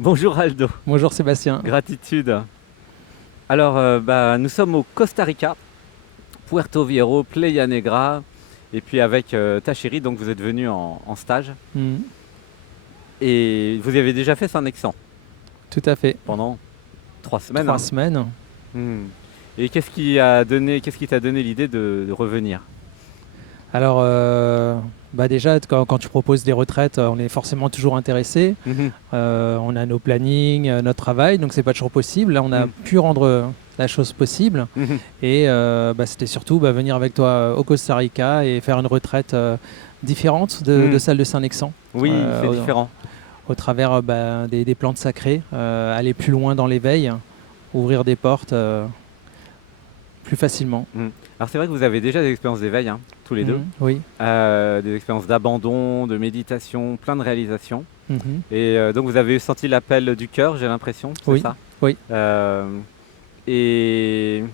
Bonjour Aldo, Bonjour Sébastien. gratitude. Alors, nous sommes au Costa Rica, Puerto Viejo, Playa Negra, et puis avec ta chérie, donc vous êtes venu en stage, Hmm, et vous avez déjà fait Saint-Nexan tout à fait. pendant 3 semaines. 3 semaines. Hmm. Et qu'est-ce qui t'a donné l'idée de revenir? Alors, déjà, quand tu proposes des retraites, on est forcément toujours intéressé. Mhm. On a nos plannings, notre travail, donc c'est pas toujours possible. Là, on a Mhm. pu rendre la chose possible. Mhm. Et c'était surtout venir avec toi au Costa Rica et faire une retraite différente de celle de Saint-Nexan. Oui, c'est Au, différent. au travers des plantes sacrées, aller plus loin dans l'éveil, ouvrir des portes plus facilement. Mhm. Alors c'est vrai que vous avez déjà des expériences d'éveil, hein, tous les deux. Oui. Des expériences d'abandon, de méditation, plein de réalisations. Mhm. Et donc vous avez senti l'appel du cœur, j'ai l'impression, c'est Oui. ça? Oui. Et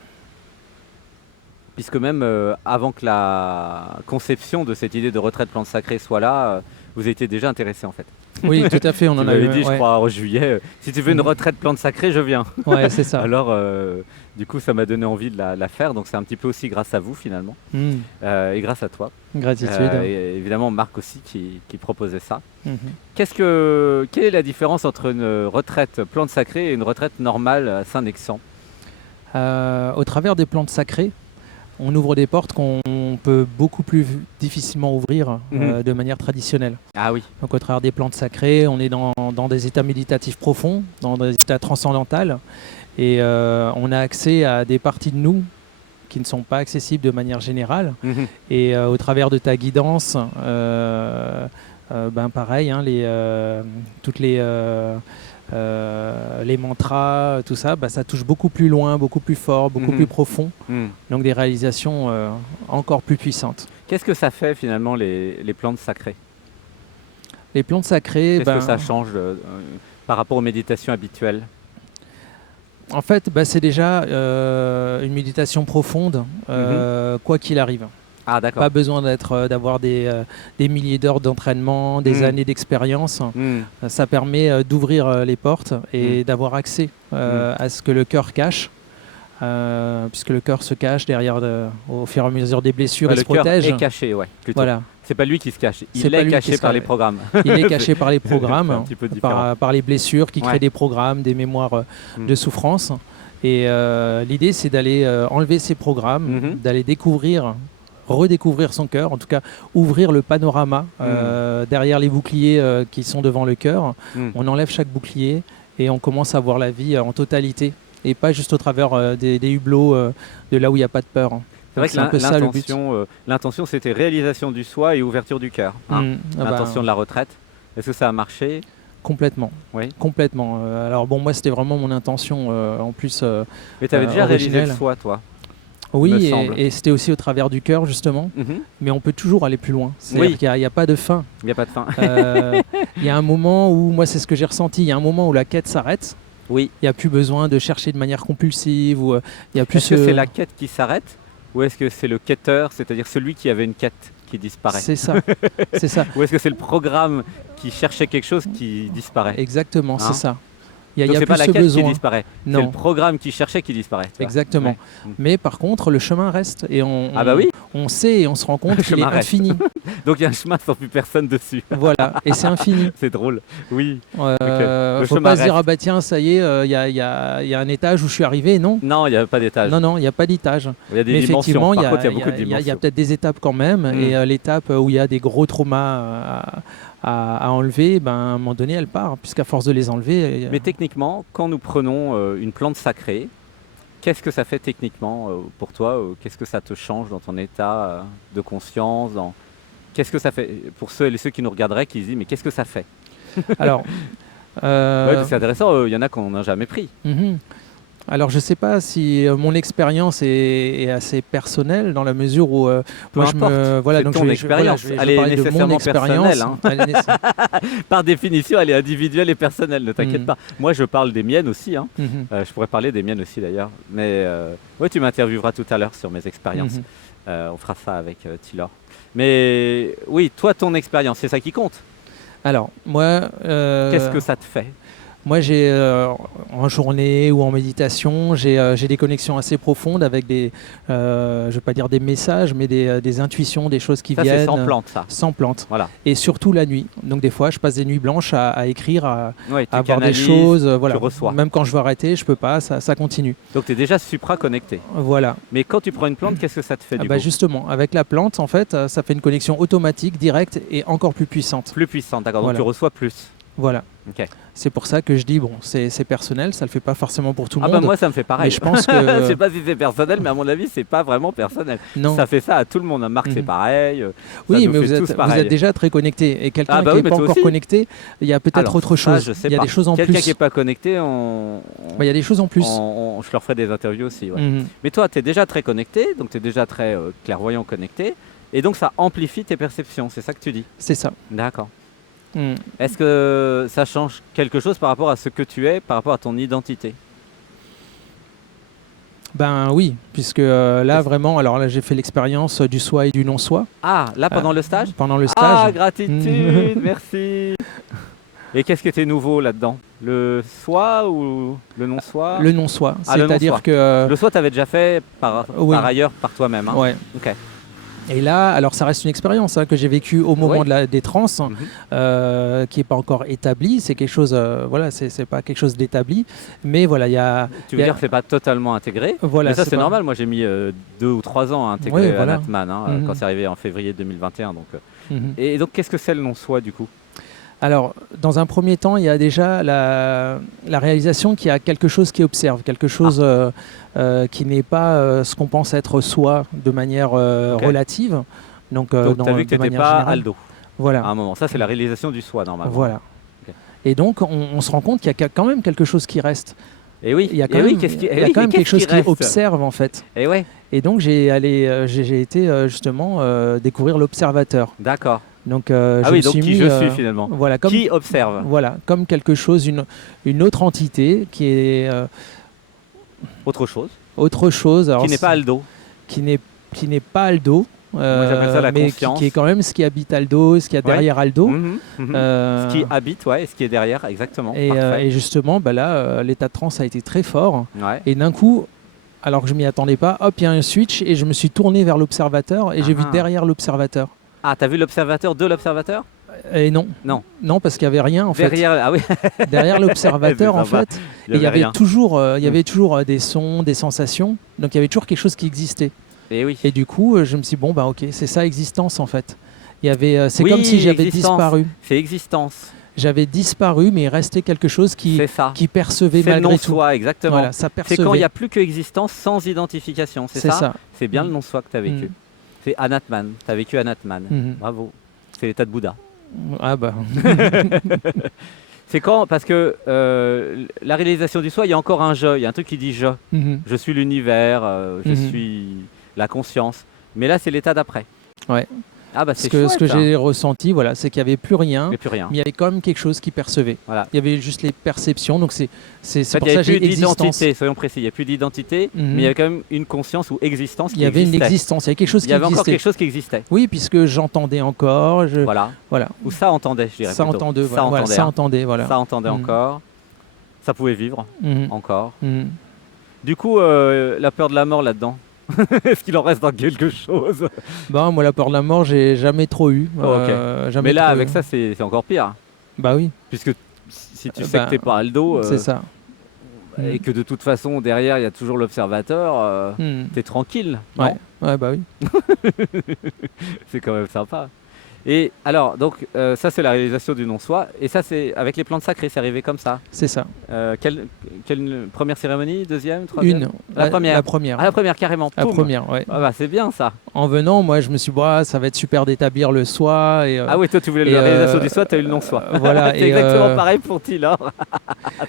puisque même avant que la conception de cette idée de retraite plante sacrée soit là, vous étiez déjà intéressé en fait. Oui, tout à fait, on Tu en a m'avais eu. dit, je Ouais, crois, en juillet, si tu veux une Mhm. retraite plante sacrée, je viens. Ouais, c'est ça. Alors, du coup, ça m'a donné envie de la faire. Donc, c'est un petit peu aussi grâce à vous finalement, Mhm. et grâce à toi. Gratitude. Et évidemment, Marc aussi qui proposait ça. Mhm. Quelle est la différence entre une retraite plante sacrée et une retraite normale à Saint-Nexan? Au travers des plantes sacrées, on ouvre des portes qu'on peut beaucoup plus difficilement ouvrir Mhm. de manière traditionnelle. Ah oui. Donc au travers des plantes sacrées, on est dans des états méditatifs profonds, dans des états transcendantaux, et on a accès à des parties de nous qui ne sont pas accessibles de manière générale. Mhm. Et au travers de ta guidance, pareil, hein, toutes les mantras, tout ça, ça touche beaucoup plus loin, beaucoup plus fort, beaucoup Mhm. plus profond. Mhm. Donc des réalisations encore plus puissantes. Qu'est-ce que ça fait finalement les plantes sacrées? Les plantes sacrées, Qu'est-ce que ça change par rapport aux méditations habituelles? en fait, c'est déjà une méditation profonde, Mhm. quoi qu'il arrive. Ah Pas d'accord. besoin d'avoir des milliers d'heures d'entraînement, des Mhm. années d'expérience. Mhm. Ça permet d'ouvrir les portes Mhm. et d'avoir accès Mhm. à ce que le cœur cache, puisque le cœur se cache derrière, au fur et à mesure des blessures, Ouais, il le se cœur protège. est caché, ouais, plutôt. Voilà, C'est pas lui qui se cache, c'est il pas est lui qui caché se par les cache. programmes. Il est caché par les C'est un programmes, petit peu différent. par les blessures qui Ouais. créent des programmes, des mémoires Mm. de souffrance. Et l'idée, c'est d'aller enlever ces programmes, Mhm. d'aller redécouvrir son cœur, en tout cas ouvrir le panorama derrière les boucliers qui sont devant le cœur. Mm. On enlève chaque bouclier et on commence à voir la vie en totalité et pas juste au travers des hublots de là où il n'y a pas de peur. C'est vrai Donc que c'est un peu ça le but. l'intention, c'était réalisation du soi et ouverture du cœur, hein. L'intention de la retraite. Est-ce que ça a marché? Complètement. Oui. Complètement. Alors bon, moi c'était vraiment mon intention en plus Mais tu avais déjà réalisé le originelle. soi, toi, me Oui, semble. et c'était aussi au travers du cœur justement, Mhm. mais on peut toujours aller plus loin. C'est-à-dire Oui. qu'il n'y a pas de fin. Il n'y a pas de fin. Il y a un moment où, moi c'est ce que j'ai ressenti, il y a un moment où la quête s'arrête. Oui. Il n'y a plus besoin de chercher de manière compulsive. Ou, il y a plus Est-ce que c'est la quête qui s'arrête ou est-ce que c'est le quêteur, c'est-à-dire celui qui avait une quête, qui disparaît? C'est ça. C'est ça. Ou est-ce que c'est le programme qui cherchait quelque chose qui disparaît? Exactement, Hein? c'est ça. Il Donc y a c'est pas plus la ce quête qui besoin. disparaît, c'est Non. le programme qui cherchait qui disparaît. tu vois. Exactement. Ouais. Mais par contre, le chemin reste et Ah bah oui, on sait et on se rend compte qu'il est chemin reste. infini. donc il y a un chemin sans plus personne dessus. Voilà, et c'est infini. C'est drôle. Oui. Le Faut chemin pas se dire reste. ah bah tiens ça y est, il y a un étage où je suis arrivé. Non, Non, il n'y a pas d'étage. non, il n'y a pas d'étage. Il y a des Mais dimensions. effectivement, Par contre, il y a beaucoup de il y a dimensions. peut-être des étapes quand même. Mm. Et l'étape où il y a des gros traumas à enlever, à un moment donné, elle part, puisqu'à force de les enlever. Mais techniquement, quand nous prenons une plante sacrée, qu'est-ce que ça fait techniquement pour toi? Qu'est-ce que ça te change dans ton état de conscience Qu'est-ce que ça fait pour ceux qui nous regarderaient, qui se disent mais qu'est-ce que ça fait? Alors, Ouais, c'est intéressant, il y en a qu'on n'a jamais pris. mhm. Alors, je ne sais pas si mon expérience est assez personnelle dans la mesure où Peu moi importe, voilà, c'est donc ton expérience, je vais elle est parler de mon nécessairement expérience. personnelle, hein. Elle est Par définition, elle est individuelle et personnelle, ne t'inquiète Mm. pas. Moi, je parle des miennes aussi, hein. Mhm, Je pourrais parler des miennes aussi d'ailleurs. Mais ouais, tu m'intervieweras tout à l'heure sur mes expériences. mhm. On fera ça avec Tilor. Mais oui, toi, ton expérience, c'est ça qui compte. Alors, moi, Qu'est-ce que ça te fait? Moi, en journée ou en méditation, j'ai des connexions assez profondes avec je ne vais pas dire des messages, mais des intuitions, des choses qui Ça, viennent. c'est sans plante, ça. Sans plante. Voilà. Et surtout la nuit. Donc des fois, je passe des nuits blanches à écrire, à Ouais, tu voir des canalises, choses. Voilà. tu reçois. Même quand je veux arrêter, je peux pas, ça continue. Donc tu es déjà supra-connecté. Voilà. Mais quand tu prends une plante, qu'est-ce que ça te fait du coup? Justement, avec la plante, en fait, ça fait une connexion automatique, directe et encore plus puissante. Plus puissante, d'accord. Voilà. Donc tu reçois plus. Voilà. Ok. C'est pour ça que je dis, bon, c'est personnel, ça le fait pas forcément pour tout le Ah monde. bah moi ça me fait pareil. Mais je pense que... Je sais pas si c'est personnel, mais à mon avis c'est pas vraiment personnel. Non. Ça fait ça à tout le monde. Marc c'est pareil. Oui, mais vous êtes déjà très connecté. Et quelqu'un qui n'est pas encore connecté, il y a peut-être autre chose. Il y a des choses en plus. Quelqu'un qui n'est pas connecté, il y a des choses en plus. Je leur ferai des interviews aussi. Ouais. Mais toi tu es déjà très connecté, donc tu es déjà très clairvoyant connecté. Et donc ça amplifie tes perceptions, c'est ça que tu dis? C'est ça. D'accord. Est-ce que ça change quelque chose par rapport à ce que tu es, par rapport à ton identité? Ben oui, puisque là vraiment, alors là j'ai fait l'expérience du soi et du non-soi. Ah, là pendant le stage? Pendant le stage. Ah, gratitude, merci. Et qu'est-ce qui était nouveau là-dedans? Le soi ou le non-soi? Le non-soi, c'est-à-dire que... Le soi, tu avais déjà fait par ailleurs par toi-même. Hein? Ouais. Ok. Et là, alors ça reste une expérience que j'ai vécue au moment des trans, qui n'est pas encore établie. C'est quelque chose, voilà, c'est pas quelque chose d'établi, mais voilà, il y a. Tu veux dire que c'est pas totalement intégré? Voilà, mais ça c'est normal. Moi j'ai mis 2 ou 3 ans à intégrer Anatman quand c'est arrivé en février 2021. Donc. Et donc qu'est-ce que c'est le non-soi du coup? Alors, dans un premier temps, il y a déjà la réalisation qu'il y a quelque chose qui observe, quelque chose qui n'est pas ce qu'on pense être soi de manière relative. Donc tu as vu que tu n'étais pas générale. Aldo voilà. à un moment. Ça, c'est la réalisation du soi, normalement. Voilà. Okay. Et donc, on se rend compte qu'il y a quand même quelque chose qui reste. Et oui, il y a quand même quelque chose qui observe, en fait. Et, ouais. Et donc, j'ai été justement découvrir l'observateur. D'accord. Donc, je suis finalement. Voilà, qui observe. Voilà, comme quelque chose, une autre entité qui est... autre chose. Autre chose. Alors, qui n'est pas Aldo. Qui n'est pas Aldo. Moi, j'appelle ça la mais conscience. Qui est quand même ce qui habite Aldo, ce qu'il y a derrière Aldo. Ce qui habite, et ce qui est derrière, exactement. Et justement, là, l'état de transe a été très fort. Ouais. Et d'un coup, alors que je ne m'y attendais pas, hop, il y a un switch et je me suis tourné vers l'observateur et j'ai vu derrière l'observateur. Ah, t'as vu l'observateur de l'observateur? Et non. Parce qu'il n'y avait rien en fait. Derrière l'observateur en fait, il y avait toujours des sons, des sensations. Donc il y avait toujours quelque chose qui existait. Et oui. Et du coup, je me suis dit, ok, c'est ça existence en fait. C'est comme si j'avais disparu. C'est existence. J'avais disparu, mais il restait quelque chose qui percevait malgré tout. C'est le non-soi, exactement. Voilà, ça percevait. C'est quand il n'y a plus que existence sans identification, c'est ça? C'est bien le non-soi que tu as vécu. C'est Anatman, tu as vécu Anatman. Bravo. C'est l'état de Bouddha. Ah bah. C'est quand? Parce que la réalisation du soi, il y a encore un je, il y a un truc qui dit je. Je suis l'univers, je suis la conscience. Mais là, c'est l'état d'après. Ouais. Ah bah c'est chouette, ce que j'ai ressenti, voilà, c'est qu'il n'y avait plus rien, mais il y avait quand même quelque chose qui percevait. Voilà. Il y avait juste les perceptions, donc c'est pour ça que j'ai plus existence. D'identité, soyons précis, il n'y a plus d'identité, mais il y avait quand même une conscience ou existence qui existait. Il y avait une existence, il y avait quelque chose qui existait. Il y avait encore quelque chose qui existait. Oui, puisque j'entendais encore. Voilà. Ou ça entendait, je dirais. Ça entendait, Ça entendait encore. Ça pouvait vivre encore. Du coup, la peur de la mort là-dedans. Est-ce qu'il en reste dans quelque chose? Moi, la peur de la mort, j'ai jamais trop eu. Jamais. Mais là, avec ça, c'est encore pire. Bah oui. Puisque si tu sais que t'es pas Aldo, c'est ça. Et que de toute façon, derrière, il y a toujours l'observateur, t'es tranquille. Ouais, bah oui. C'est quand même sympa. Et alors, donc, ça c'est la réalisation du non-soi. Et ça, c'est avec les plantes sacrées, c'est arrivé comme ça. C'est ça. Quelle première cérémonie? Deuxième? Troisième? La première. La première. Ah, la première, carrément. La première, ouais. Ah bah, c'est bien ça. En venant, moi, je me suis dit, ça va être super d'établir le soi. Et, ah oui, toi, tu voulais la réalisation du soi, tu as eu le non-soi. Voilà. C'est exactement pareil pour Tila.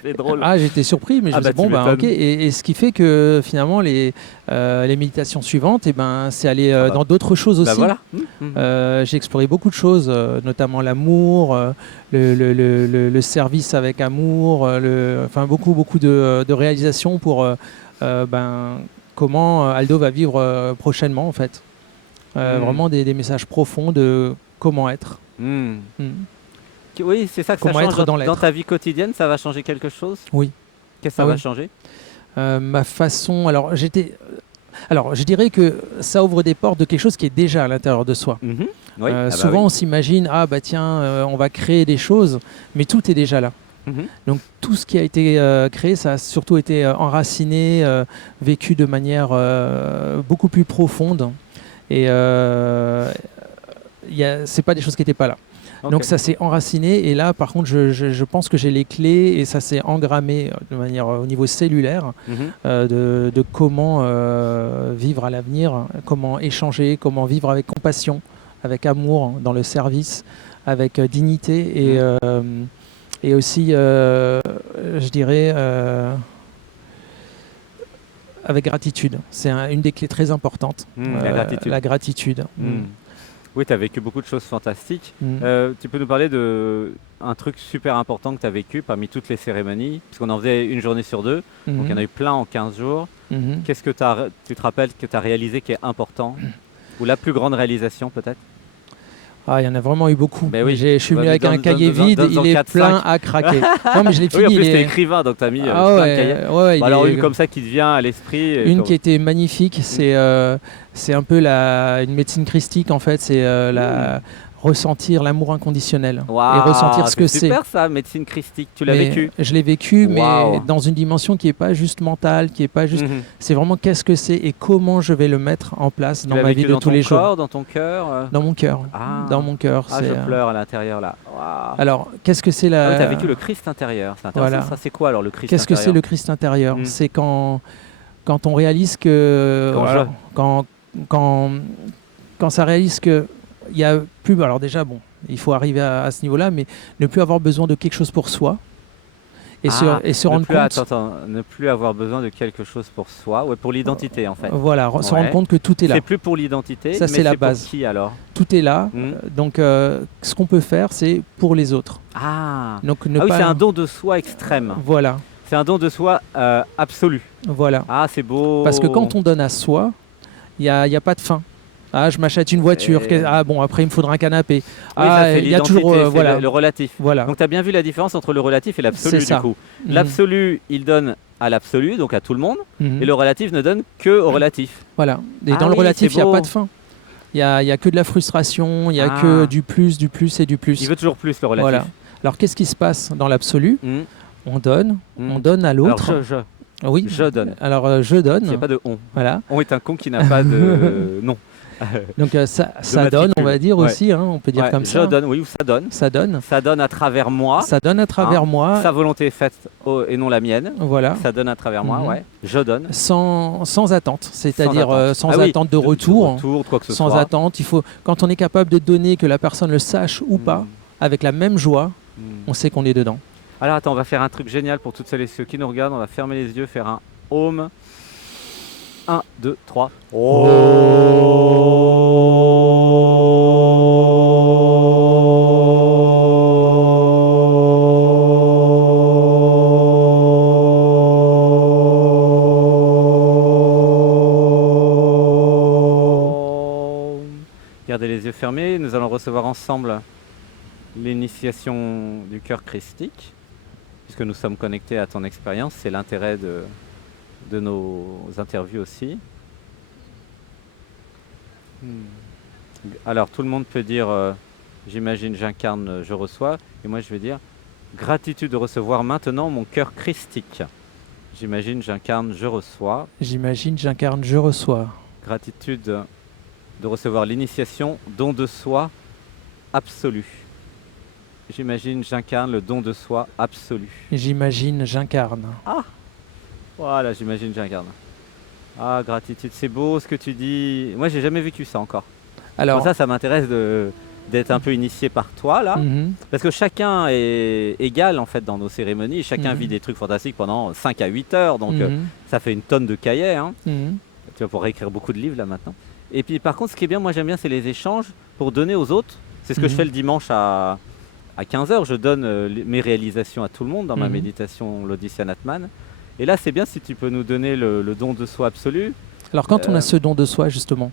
C'est drôle. Ah, j'étais surpris, mais je me suis dit, ok. Et ce qui fait que finalement, les méditations suivantes, c'est aller dans d'autres choses aussi. Voilà. J'ai exploré beaucoup de choses, notamment l'amour, le service avec amour, beaucoup de réalisations pour comment Aldo va vivre prochainement en fait. Vraiment des messages profonds de comment être. Oui, c'est ça que ça Comment change être dans dans l'être. ta vie quotidienne, ça va changer quelque chose? Oui. Qu'est-ce que ça Ah va oui. changer? Ma façon. Alors, je dirais que ça ouvre des portes de quelque chose qui est déjà à l'intérieur de soi. Mhm. Oui, ah bah Souvent, oui. on s'imagine, ah bah tiens, on va créer des choses, mais tout est déjà là. Mhm. Donc tout ce qui a été créé, ça a surtout été enraciné, vécu de manière beaucoup plus profonde. Et c'est pas des choses qui n'étaient pas là. Ok. Donc ça s'est enraciné. Et là, par contre, je pense que j'ai les clés et ça s'est engrammé de manière au niveau cellulaire Mhm. de comment vivre à l'avenir, comment échanger, comment vivre avec compassion, avec amour, dans le service, avec dignité et aussi, je dirais, avec gratitude. C'est une des clés très importantes. La gratitude. La gratitude. Oui, tu as vécu beaucoup de choses fantastiques. Mm. Tu peux nous parler d'un truc super important que tu as vécu parmi toutes les cérémonies, puisqu'on en faisait une journée sur deux, donc il y en a eu plein en 15 jours. Mhm. Qu'est-ce que tu te rappelles que tu as réalisé qui est important? Ou la plus grande réalisation peut-être? Ah, il y en a vraiment eu beaucoup. Ben oui. Je suis venu Bah, avec un cahier vide, dans il est 4, plein 5. à craquer. Non, mais je l'ai Oui, en fini. plus il t'es est- écrivain, donc tu as mis Ah plein de ouais, cahiers. ouais, Bah, il alors est- une comme ça qui te vient à l'esprit. Une qui était magnifique, c'est un peu une médecine christique en fait, c'est ressentir l'amour inconditionnel et Waouh, ressentir ce que c'est. super ça, médecine christique. Tu l'as Mais vécu? je l'ai vécu, mais Waouh. dans une dimension qui n'est pas juste mentale, qui est pas juste. Mhm. C'est vraiment qu'est-ce que c'est et comment je vais le mettre en place Tu dans l'as ma vécu vie de dans tous ton les jours. corps, dans ton cœur Dans mon cœur. Ah. Dans mon cœur. Ah, c'est, je pleure à l'intérieur là. Waouh. Alors, qu'est-ce que c'est Ah oui, la. t'as vécu le Christ intérieur, c'est intéressant. Voilà. Ça, c'est quoi alors le Christ Qu'est-ce que c'est intérieur? le Christ intérieur? Mm. C'est quand on réalise que. Quand voilà, quand ça réalise que. Il y a plus. Alors, déjà, bon, il faut arriver à ce niveau-là, mais ne plus avoir besoin de quelque chose pour soi. Et se rendre compte. Ne plus avoir besoin de quelque chose pour soi, ouais, pour l'identité en fait. Voilà, se Ouais. rendre compte que tout est là. C'est plus pour l'identité, Ça, mais c'est la pour base. qui alors? Tout est là. Mm. Donc, ce qu'on peut faire, c'est pour les autres. Ah, Donc, ne ah oui, pas. c'est un don de soi extrême. Voilà, C'est un don de soi absolu. voilà. Ah, c'est beau. Parce que quand on donne à soi, il n'y a pas de fin. Ah, je m'achète une voiture. Et- Ah bon, après il me faudra un canapé. Oui, ça, c'est il y a l'identité, toujours c'est voilà. le relatif. Voilà. Donc tu as bien vu la différence entre le relatif et l'absolu C'est du ça. coup. Mhm. L'absolu, il donne à l'absolu, donc à tout le monde, Mhm. et le relatif ne donne que au relatif. Voilà. Et Ah dans le oui, relatif, c'est il n'y a beau. pas de fin. Il y a que de la frustration, il n'y a Ah. que du plus et du plus. Il veut toujours plus le relatif. Voilà. Alors qu'est-ce qui se passe dans l'absolu? Mhm. On donne à Alors l'autre. Oui. je donne. Alors je Il donne. n'y a pas de on. Voilà. On est un con qui n'a pas de nom. Donc ça matricule. donne, on va dire Ouais. aussi. Hein, on peut dire Ouais, comme je ça. donne, oui, ou ça donne. Ça donne. Ça donne à travers moi. Ça donne à travers moi. Sa volonté est faite et non la mienne. Voilà. Ça donne à travers moi, Mhm. ouais. Je donne. Sans attente, c'est-à-dire sans Ah oui, attente de retour, quoi que ce sans soit. attente. Quand on est capable de donner, que la personne le sache ou pas, avec la même joie, Mm. on sait qu'on est dedans. Alors attends, on va faire un truc génial pour toutes celles et ceux qui nous regardent. On va fermer les yeux, faire un home. 1, 2, 3. Gardez les yeux fermés. Nous allons recevoir ensemble l'initiation du cœur christique, puisque nous sommes connectés à ton expérience. C'est l'intérêt de nos interviews aussi. Alors tout le monde peut dire j'imagine, j'incarne, je reçois, et moi je vais dire gratitude de recevoir maintenant mon cœur christique. J'imagine, j'incarne, je reçois. J'imagine, j'incarne, je reçois. Gratitude de recevoir l'initiation, don de soi absolu. J'imagine, j'incarne le don de soi absolu. J'imagine, j'incarne. Voilà, j'imagine, j'incarne. Ah, gratitude, c'est beau ce que tu dis. Moi, j'ai jamais vécu ça encore. Alors, Pour ça m'intéresse d'être un peu initié par toi, là. mhm, Parce que chacun est égal, en fait, dans nos cérémonies. Chacun Mhm. vit des trucs fantastiques pendant 5 à 8 heures. Donc, mhm, ça fait une tonne de cahiers. Hein. mhm. Tu vas pouvoir écrire beaucoup de livres, là, maintenant. Et puis, par contre, ce qui est bien, moi, j'aime bien, c'est les échanges pour donner aux autres. C'est ce que je Mhm. fais le dimanche à 15h. Je donne mes réalisations à tout le monde dans ma Mhm. méditation Lodician Atman. Et là, c'est bien si tu peux nous donner le don de soi absolu. Alors quand on a ce don de soi, justement,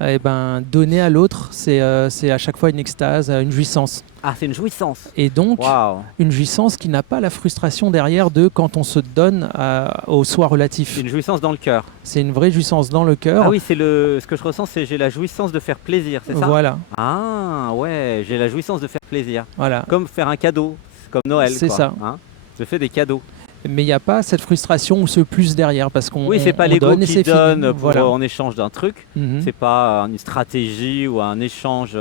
eh ben, donner à l'autre, c'est à chaque fois une extase, une jouissance. Ah, c'est une jouissance. Et donc, Waouh. une jouissance qui n'a pas la frustration derrière de quand on se donne au soi relatif. Une jouissance dans le cœur. C'est une vraie jouissance dans le cœur. Ah oui, ce que je ressens, c'est j'ai la jouissance de faire plaisir, c'est ça? Voilà. Ah ouais, j'ai la jouissance de faire plaisir. Voilà. Comme faire un cadeau, c'est comme Noël. C'est quoi, ça. Hein, je fais des cadeaux. Mais il n'y a pas cette frustration ou ce plus derrière parce qu'on Oui, c'est pas l'ego donne et qui c'est fini. donne pour, Voilà. en échange d'un truc. C'est pas une stratégie ou un échange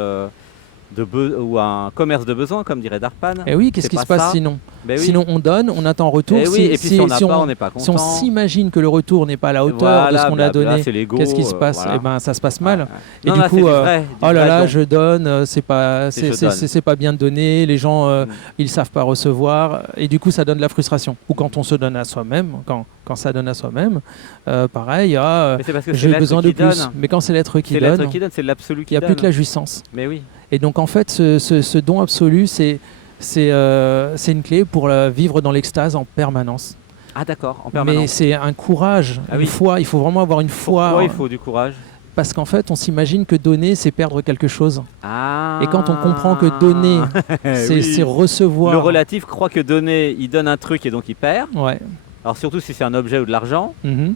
ou un commerce de besoins, comme dirait Darpan. Et oui, qu'est-ce C'est qui pas se passe ça. sinon? Ben oui. Sinon, on donne, on attend en retour. Eh oui, et puis si on n'a pas, on n'est pas Si on content. s'imagine que le retour n'est pas à la hauteur de Voilà, ce qu'on a blabla, donné, c'est l'ego, qu'est-ce qui se passe? voilà. Eh ben, ça se passe mal. Ouais. Et Non, du là, coup, c'est du vrai oh là là, don. je donne, c'est pas, C'est je c'est pas bien de donner. Les gens, ils savent pas recevoir, et du coup, ça donne de la frustration. Ou quand on se donne à soi-même, quand ça donne à soi-même, pareil, Mais c'est parce que c'est j'ai l'être besoin de qui plus. donne. Mais quand c'est l'être qui C'est donne, l'être qui donne, c'est l'absolu il qui n'y a donne. plus que la jouissance. Mais oui. Et donc en fait, ce don absolu, c'est une clé pour vivre dans l'extase en permanence. Ah d'accord, en Mais permanence. c'est un courage, Ah une oui. foi. Il faut vraiment avoir une foi. Pourquoi il faut du courage? Parce qu'en fait, on s'imagine que donner, c'est perdre quelque chose. Ah. Et quand on comprend que donner, c'est Oui. recevoir. Le relatif croit que donner, il donne un truc et donc il perd. Ouais. Alors surtout si c'est un objet ou de l'argent, Mhm.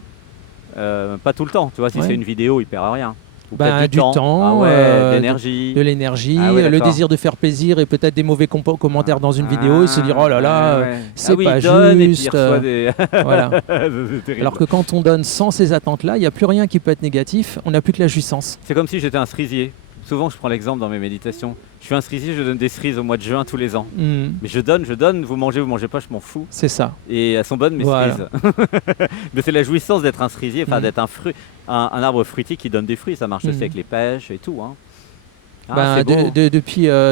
pas tout le temps. Tu vois, si Ouais. c'est une vidéo, il perd rien. Ou Ben, peut-être du temps, ah ouais, de d'énergie. l'énergie, Ah ouais, le d'accord. désir de faire plaisir et peut-être des mauvais commentaires dans une vidéo et se dire oh là là, ouais. c'est Ah oui, pas il donne et puis juste. il reçoit des... Voilà. C'est terrible. Alors que quand on donne sans ces attentes-là, il n'y a plus rien qui peut être négatif, on n'a plus que la jouissance. C'est comme si j'étais un cerisier. Souvent, je prends l'exemple dans mes méditations. Je suis un cerisier, je donne des cerises au mois de juin tous les ans. Mhm. Mais je donne, vous mangez pas, je m'en fous. C'est ça. Et elles sont bonnes mes Voilà. cerises. Mais c'est la jouissance d'être un cerisier, enfin Mhm. d'être un fruit, un arbre fruitier qui donne des fruits. Ça marche aussi Mhm. avec les pêches et tout. Hein. Ah, Ben, c'est beau.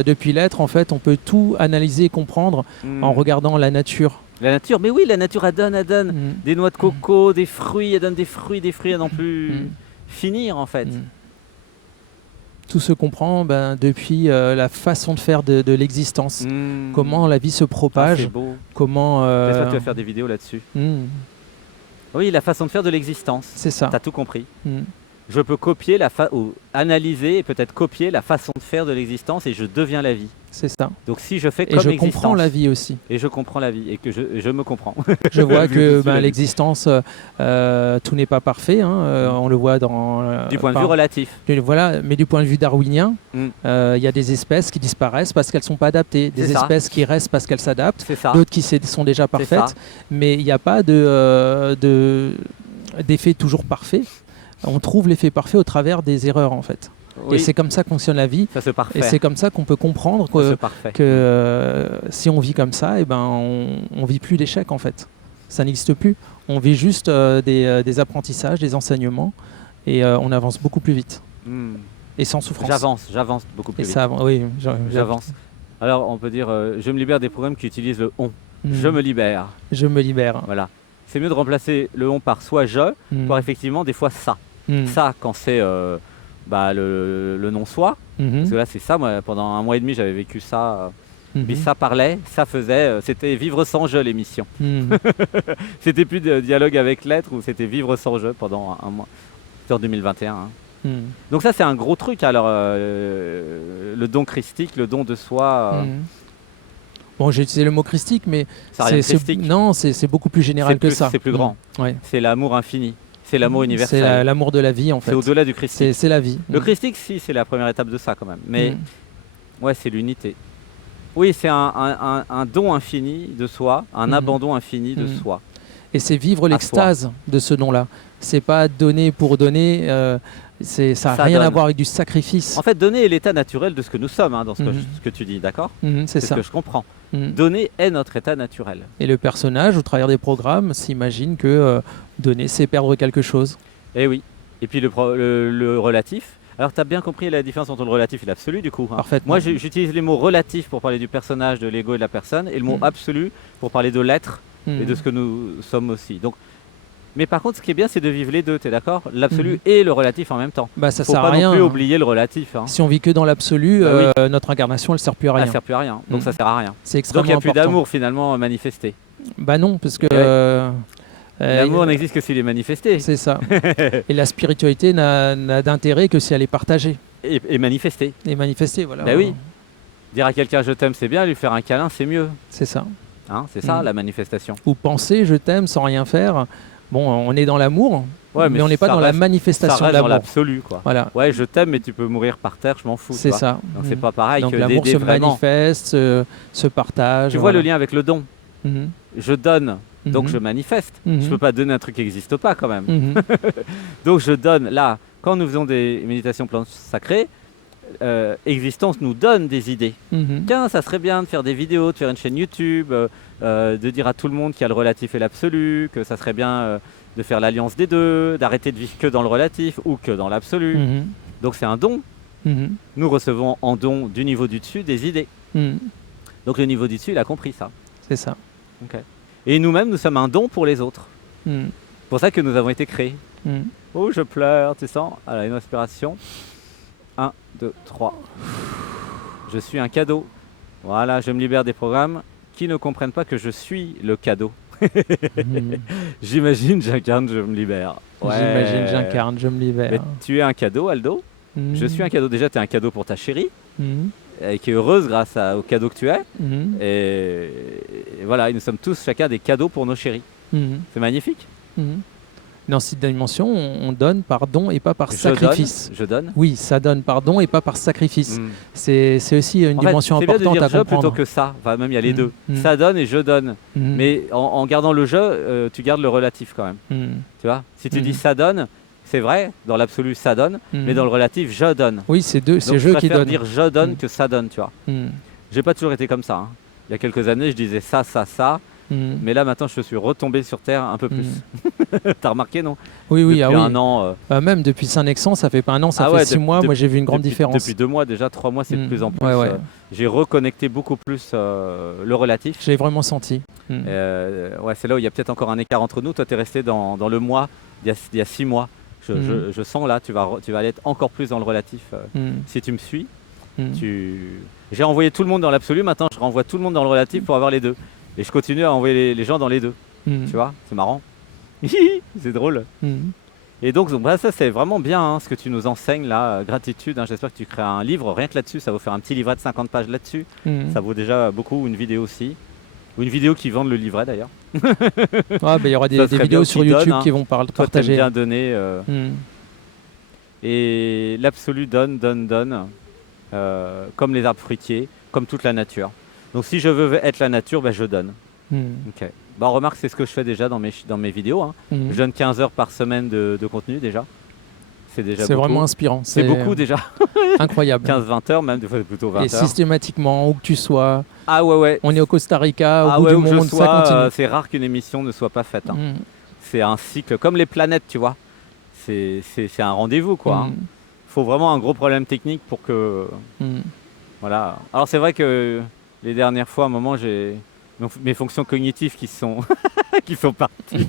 depuis l'être, en fait, on peut tout analyser et comprendre en regardant la nature. La nature, mais oui, la nature, elle donne. Mhm. Des noix de coco, des fruits, elle donne des fruits à n'en plus Mhm. finir en fait. Mhm. Tout se comprend depuis la façon de faire de l'existence. Mhm. Comment la vie se Ah, propage, c'est beau. comment... J'espère que tu vas faire des vidéos là-dessus. hmm, Oui, la façon de faire de l'existence. c'est ça. T'as tout compris. Hmm. Je peux copier ou analyser et peut-être copier la façon de faire de l'existence et je deviens la vie. C'est ça. Donc si je fais Et comme je l'existence comprends la vie aussi. et je comprends la vie et que je me comprends. Je vois Vu que dessus la vie. l'existence, tout n'est pas parfait. Hein, on le voit dans... Du point de vue relatif. Voilà, mais du point de vue darwinien, Mm. il y a des espèces qui disparaissent parce qu'elles ne sont pas adaptées, des C'est ça. espèces qui restent parce qu'elles s'adaptent, C'est ça. d'autres qui sont déjà C'est ça. parfaites, mais il n'y a pas d'effet toujours parfait. On trouve l'effet parfait au travers des erreurs en fait. Oui, Et c'est comme ça que fonctionne la vie, ça se parfait. et c'est comme ça qu'on peut comprendre Ça se que, parfait. si on vit comme ça, eh ben, on vit plus d'échecs en fait. Ça n'existe plus. On vit juste des apprentissages, des enseignements, et on avance beaucoup plus vite Mm. et sans souffrance. J'avance beaucoup Et plus vite. ça, oui, J'avance. Alors on peut dire je me libère des programmes qui utilisent le on. Mm. Je me libère. Je me libère. Voilà. C'est mieux de remplacer le on par soit je, Mm. par effectivement des fois ça. Mm. Ça quand c'est le non-soi. Mhm. Parce que là c'est ça, moi pendant un mois et demi j'avais vécu ça. Mhm. Mais ça parlait, ça faisait, c'était vivre sans je l'émission. Mm. C'était plus de dialogue avec l'être ou c'était vivre sans je pendant un mois. C'était en 2021. Hein. Mm. Donc ça c'est un gros truc alors le don christique, le don de soi, Mm. Bon, j'ai utilisé le mot christique, mais ça a rien de christique. non, c'est beaucoup plus général C'est que plus- ça. c'est plus grand. Mm. Ouais. C'est l'amour infini, c'est l'amour C'est universel. l'amour de la vie en fait. C'est au-delà du christique. C'est la vie. Le Mm. christique si c'est la première étape de ça quand même. Mais Mm. ouais c'est l'unité. Oui c'est un don infini de soi, un Mhm. abandon infini de Mhm. soi. Et c'est vivre l'extase de ce don-là. C'est pas donner pour donner. Ça n'a Ça rien à donne. voir avec du sacrifice. En fait donner est l'état naturel de ce que nous sommes hein, dans Mhm. ce que tu dis, d'accord? Mhm, c'est C'est ça. ce que je comprends. Mhm. Donner est notre état naturel. Et le personnage, au travers des programmes, s'imagine que donner, c'est perdre quelque chose. Eh oui. Et puis le relatif. Alors, tu as bien compris la différence entre le relatif et l'absolu, du coup. Hein. Parfaitement. Moi, j'utilise les mots relatifs pour parler du personnage, de l'ego et de la personne, et le mot Mm. absolu pour parler de l'être Mhm. et de ce que nous sommes aussi. Donc, mais par contre, ce qui est bien, c'est de vivre les deux, tu es d'accord? L'absolu Mhm. et le relatif en même temps. Bah, ça Faut sert à pas rien. non plus hein. oublier le relatif. Hein. Si on vit que dans l'absolu, Bah notre incarnation, elle sert plus à Ça rien. ne sert plus à rien. Donc, Mm. ça sert à rien. C'est Donc, il extrêmement n'y a plus important. d'amour finalement manifesté. Bah non, parce que Ouais. L'amour n'existe que s'il est manifesté. C'est ça. Et la spiritualité n'a d'intérêt que si elle est partagée. Et manifesté. Et manifestée, voilà. Ben oui. Dire à quelqu'un je t'aime, c'est bien, lui faire un câlin, c'est mieux. C'est ça. Hein, c'est ça la manifestation. Ou penser je t'aime sans rien faire. Bon, on est dans l'amour, mais on n'est pas dans la manifestation d'amour. Dans l'absolu, quoi. Voilà. Ouais, je t'aime, mais tu peux mourir par terre, je m'en fous. C'est ça. Donc c'est pas pareil. Donc que l'amour se vraiment. manifeste, se partage. Tu vois le lien avec le don. Je donne, donc je manifeste. Je peux pas donner un truc qui n'existe pas quand même. Donc je donne. Là, quand nous faisons des méditations plantes sacrées, Existence nous donne des idées. Tiens, ça serait bien de faire des vidéos, de faire une chaîne YouTube, de dire à tout le monde qu'il y a le relatif et l'absolu, que ça serait bien de faire l'alliance des deux, d'arrêter de vivre que dans le relatif ou que dans l'absolu. Donc c'est un don. Nous recevons en don du niveau du dessus des idées. Donc le niveau du dessus, il a compris ça. C'est ça. Okay. Et nous-mêmes, nous sommes un don pour les autres. C'est pour ça que nous avons été créés. Oh, je pleure, tu sens? Allez, une respiration. 1, 2, 3. Je suis un cadeau. Voilà, je me libère des programmes qui ne comprennent pas que je suis le cadeau. J'imagine, j'incarne, je me libère. Ouais. J'imagine, j'incarne, je me libère. Mais tu es un cadeau, Aldo. Je suis un cadeau. Déjà, tu es un cadeau pour ta chérie, qui est heureuse grâce au cadeau que tu es. Et voilà, et nous sommes tous chacun des cadeaux pour nos chéris. C'est magnifique. Dans cette dimension, on donne par don et pas par sacrifice. Je donne. Oui, ça donne par don et pas par sacrifice. C'est aussi une dimension importante bien de dire à comprendre. plutôt que ça. Enfin, même il y a les deux. Ça donne et je donne. Mais en gardant le je, tu gardes le relatif quand même. Tu vois, si tu dis ça donne, c'est vrai, dans l'absolu ça donne, mais dans le relatif je donne. Oui, c'est je qui donne. Je préfère dire je donne que ça donne, tu vois. J'ai pas toujours été comme ça. Hein. Il y a quelques années, je disais ça. Mais là maintenant je suis retombé sur terre un peu plus. T'as remarqué, non? Oui, depuis oui. un an. Même depuis Saint-Nexan, ça fait pas un an, ça fait 6 mois. Moi j'ai vu une grande différence. Depuis 2 mois déjà, 3 mois c'est de plus en plus. J'ai reconnecté beaucoup plus le relatif. J'ai vraiment senti. Ouais, c'est là où il y a peut-être encore un écart entre nous. Toi tu es resté dans le mois il y a 6 mois. Je sens là, tu vas aller être encore plus dans le relatif si tu me suis. J'ai envoyé tout le monde dans l'absolu, maintenant je renvoie tout le monde dans le relatif pour avoir les deux. Et je continue à envoyer les gens dans les deux. Tu vois, c'est marrant. C'est drôle. Et donc ça c'est vraiment bien hein, ce que tu nous enseignes là, gratitude. Hein, j'espère que tu crées un livre, rien que là-dessus, ça va faire un petit livret de 50 pages là-dessus. Ça vaut déjà beaucoup, une vidéo aussi. Ou une vidéo qui vende le livret d'ailleurs. Il y aura des vidéos sur YouTube qui vont partager. Toi, t'aimes bien donner. Et l'absolu donne. Comme les arbres fruitiers, comme toute la nature. Donc si je veux être la nature, je donne. Okay. Remarque, c'est ce que je fais déjà dans mes vidéos. Hein. Je donne 15 heures par semaine de contenu déjà. C'est déjà beaucoup. C'est vraiment inspirant. C'est beaucoup déjà. Incroyable. 15-20 heures même, des fois plutôt 20 heures. Et systématiquement, où que tu sois. Ah ouais. On est au Costa Rica, au bout du monde, ça continue. C'est rare qu'une émission ne soit pas faite. Hein. C'est un cycle, comme les planètes, tu vois. C'est un rendez-vous, quoi. Faut vraiment un gros problème technique pour que... Voilà. Alors c'est vrai que les dernières fois, à un moment, j'ai mes fonctions cognitives qui sont parties.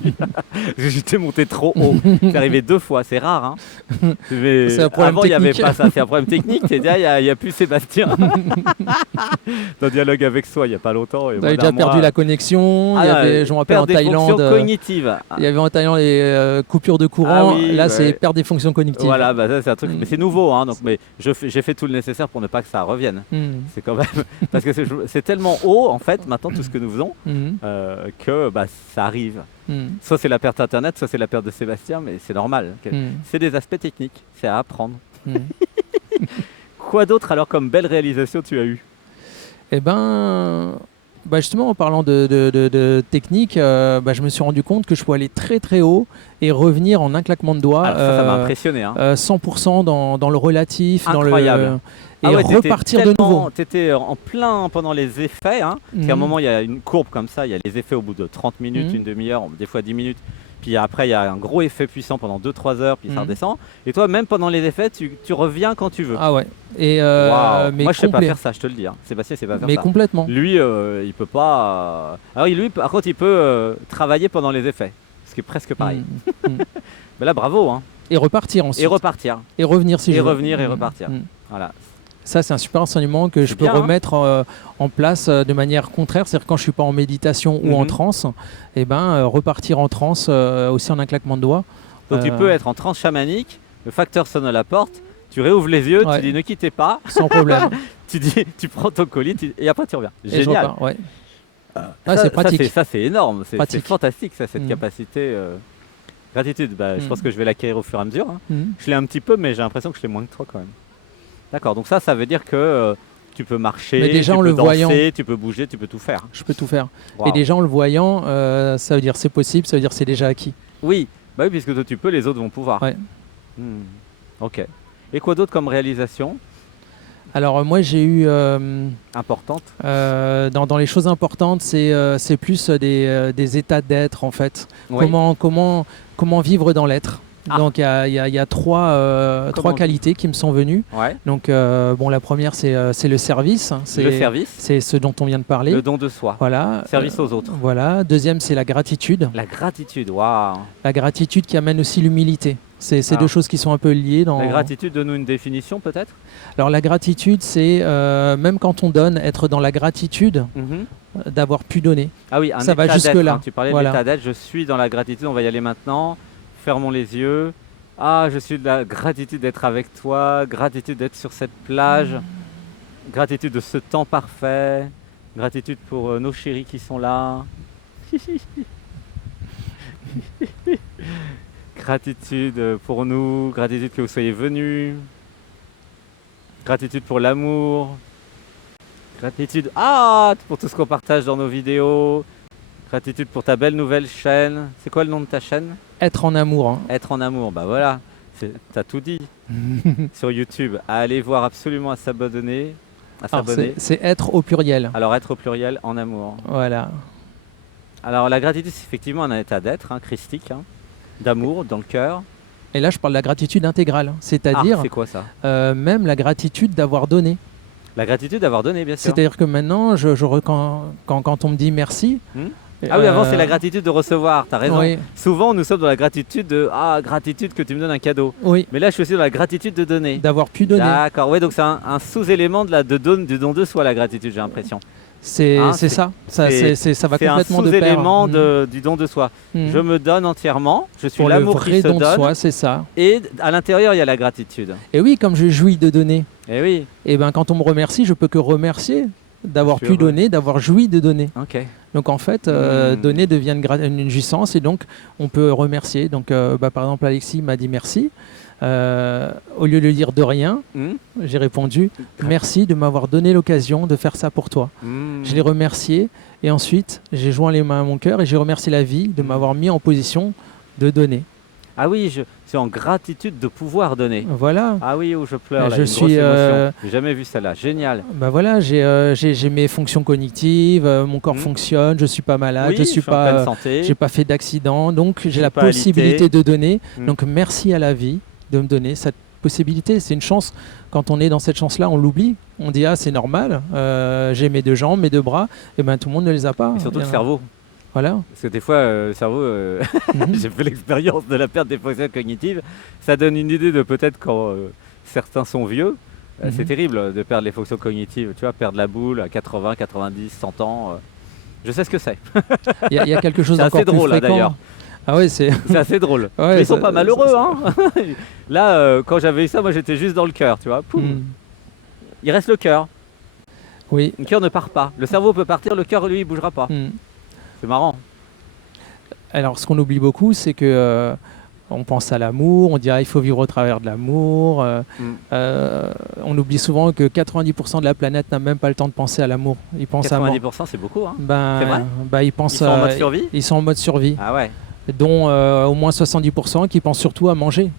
J'étais monté trop haut. C'est arrivé 2 fois, c'est rare. Hein. Mais avant, il n'y avait pas ça. C'est un problème technique. Il n'y a plus Sébastien. Dans Dialogue avec soi, il n'y a pas longtemps. Tu avais déjà perdu la connexion. Il y avait, je me rappelle, en Thaïlande. Cognitives. Il y avait en Thaïlande les coupures de courant. Là, c'est perdre des fonctions cognitives. Voilà, ça, c'est un truc. Mais c'est nouveau. Hein, donc, mais j'ai fait tout le nécessaire pour ne pas que ça revienne. C'est quand même. Parce que c'est tellement haut, en fait, maintenant, tout ce que nous faisons, que ça arrive. Soit c'est la perte internet, soit c'est la perte de Sébastien, mais c'est normal. C'est des aspects techniques, c'est à apprendre. Quoi d'autre alors comme belle réalisation tu as eu? Justement en parlant de technique, je me suis rendu compte que je pouvais aller très très haut et revenir en un claquement de doigts. Ça m'a impressionné. 100% dans le relatif, incroyable. Et repartir de nouveau. Tu étais en plein pendant les effets. Hein, parce qu'à un moment, il y a une courbe comme ça. Il y a les effets au bout de 30 minutes, une demi-heure, des fois 10 minutes. Puis après, il y a un gros effet puissant pendant 2-3 heures, puis ça redescend. Et toi, même pendant les effets, tu reviens quand tu veux. Ah ouais. Et mais moi, je sais pas faire ça, je te le dis. Hein. Sébastien, c'est pas faire ça. Mais complètement. Lui, il peut pas. Alors, lui, par contre, il peut travailler pendant les effets. Ce qui est presque pareil. Mais là, bravo. Hein. Et repartir ensuite. Et repartir. Et revenir si je veux. Et revenir et repartir. Voilà. Ça, c'est un super enseignement que je peux bien, hein. remettre en place de manière contraire. C'est-à-dire quand je ne suis pas en méditation ou en transe, repartir en transe aussi en un claquement de doigts. Donc tu peux être en transe chamanique, le facteur sonne à la porte, tu réouvres les yeux, Ouais. tu dis ne quittez pas, Sans problème. tu prends ton colis et après tu reviens. Et je Génial. repars, ouais. Ça, c'est pratique. Ça c'est énorme, c'est Pratique. fantastique ça, cette Mhm. capacité. Gratitude, je pense que je vais l'acquérir au fur et à mesure, hein. Mhm. Je l'ai un petit peu mais j'ai l'impression que je l'ai moins que toi quand même. D'accord, donc ça veut dire que tu peux marcher, Mais déjà, tu en peux le danser, voyant- tu peux bouger, tu peux tout faire. Je peux tout faire. Waouh. Et déjà en le voyant, ça veut dire c'est possible, ça veut dire c'est déjà acquis. Oui, bah oui, puisque toi tu peux, les autres vont pouvoir. Ouais. Ok. Et quoi d'autre comme réalisation Alors moi j'ai eu importante? dans les choses importantes, c'est plus des états d'être en fait. Oui. Comment vivre dans l'être. Ah. Donc il y a trois qualités qui me sont venues. Ouais. Donc la première c'est le service. Le service, C'est ce dont on vient de parler. le don de soi, Voilà. service aux autres. Voilà. Deuxième c'est la gratitude. La gratitude, waouh. La gratitude qui amène aussi l'humilité. C'est Ah. deux choses qui sont un peu liées. La gratitude, donne-nous une définition peut-être? Alors la gratitude, c'est même quand on donne, être dans la gratitude d'avoir pu donner. Ah oui, un Ça va état jusque d'être, là. hein. Tu parlais Voilà. de l'état d'être, je suis dans la gratitude, on va y aller maintenant. Fermons les yeux. Ah, je suis de la gratitude d'être avec toi, gratitude d'être sur cette plage, gratitude de ce temps parfait, gratitude pour nos chéris qui sont là. Gratitude pour nous, gratitude que vous soyez venus, gratitude pour l'amour, gratitude pour tout ce qu'on partage dans nos vidéos, gratitude pour ta belle nouvelle chaîne. C'est quoi le nom de ta chaîne? Être en amour. Hein. Être en amour, bah voilà, t'as tout dit sur YouTube. À aller voir absolument, à s'abonner. Alors, c'est être au pluriel. Alors être au pluriel, en amour. Voilà. Alors la gratitude, c'est effectivement un état d'être, christique, d'amour dans le cœur. Et là, je parle de la gratitude intégrale. C'est-à-dire c'est quoi ça? même la gratitude d'avoir donné. La gratitude d'avoir donné, bien sûr. C'est-à-dire que maintenant, quand on me dit merci... Ah oui, avant c'est la gratitude de recevoir, t'as raison. Oui. Souvent nous sommes dans la gratitude de gratitude que tu me donnes un cadeau. Oui, Mais là je suis aussi dans la gratitude de donner. d'avoir pu donner. D'accord, ouais, donc c'est un sous-élément du don de soi, la gratitude, j'ai l'impression. C'est c'est- ça. Ça va C'est un complètement de pair. sous-élément du don de soi. Mhm. Je me donne entièrement, je suis Pour le l'amour qui vrai se don de donne, soi, c'est ça. et à l'intérieur il y a la gratitude. Et oui, comme je jouis de donner, Eh oui, et ben quand on me remercie, je peux que remercier d'avoir Je suis pu heureux. donner, d'avoir joui de donner. ok. Donc en fait, donner devient une jouissance et donc on peut remercier. Donc par exemple, Alexis m'a dit merci. Au lieu de dire de rien, j'ai répondu merci de m'avoir donné l'occasion de faire ça pour toi. Je l'ai remercié et ensuite j'ai joint les mains à mon cœur et j'ai remercié la vie de m'avoir mis en position de donner. Ah oui, je suis en gratitude de pouvoir donner. Voilà. Ah oui, où je pleure, là, Je une suis, grosse émotion. J'ai jamais vu celle-là, génial. Bah voilà, j'ai mes fonctions cognitives, mon corps fonctionne, je suis pas malade, Oui, je suis suis en pleine pas, santé. j'ai pas fait d'accident, donc j'ai suis la pas alité. possibilité de donner. Mm. Donc merci à la vie de me donner cette possibilité. C'est une chance. Quand on est dans cette chance-là, on l'oublie. On dit c'est normal. J'ai mes deux jambes, mes deux bras. Et ben tout le monde ne les a pas. Et surtout Il y le en a- cerveau. Voilà. Parce que des fois, le cerveau, Mhm. j'ai fait l'expérience de la perte des fonctions cognitives. Ça donne une idée de peut-être quand certains sont vieux. C'est Mhm. terrible de perdre les fonctions cognitives. Tu vois, perdre la boule à 80, 90, 100 ans. Je sais ce que c'est. Il y a quelque chose C'est d'encore assez plus drôle, là, fréquent. d'ailleurs. Ah ouais, c'est. C'est assez drôle. Ouais, Mais ils sont ça- pas malheureux. ça- Hein. Là, quand j'avais eu ça, moi j'étais juste dans le cœur. Tu vois. Poum. Mm. Il reste le cœur. Oui. Le cœur ne part pas. Le cerveau peut partir, le cœur, lui, il bougera pas. Mm. C'est marrant. Alors, ce qu'on oublie beaucoup, c'est que on pense à l'amour, on dit il faut vivre au travers de l'amour. On oublie souvent que 90% de la planète n'a même pas le temps de penser à l'amour. Ils pensent à 90%, c'est beaucoup. Hein. C'est vrai ils pensent Ils sont en mode survie. ils sont en mode survie, Ah ouais. dont au moins 70% qui pensent surtout à manger.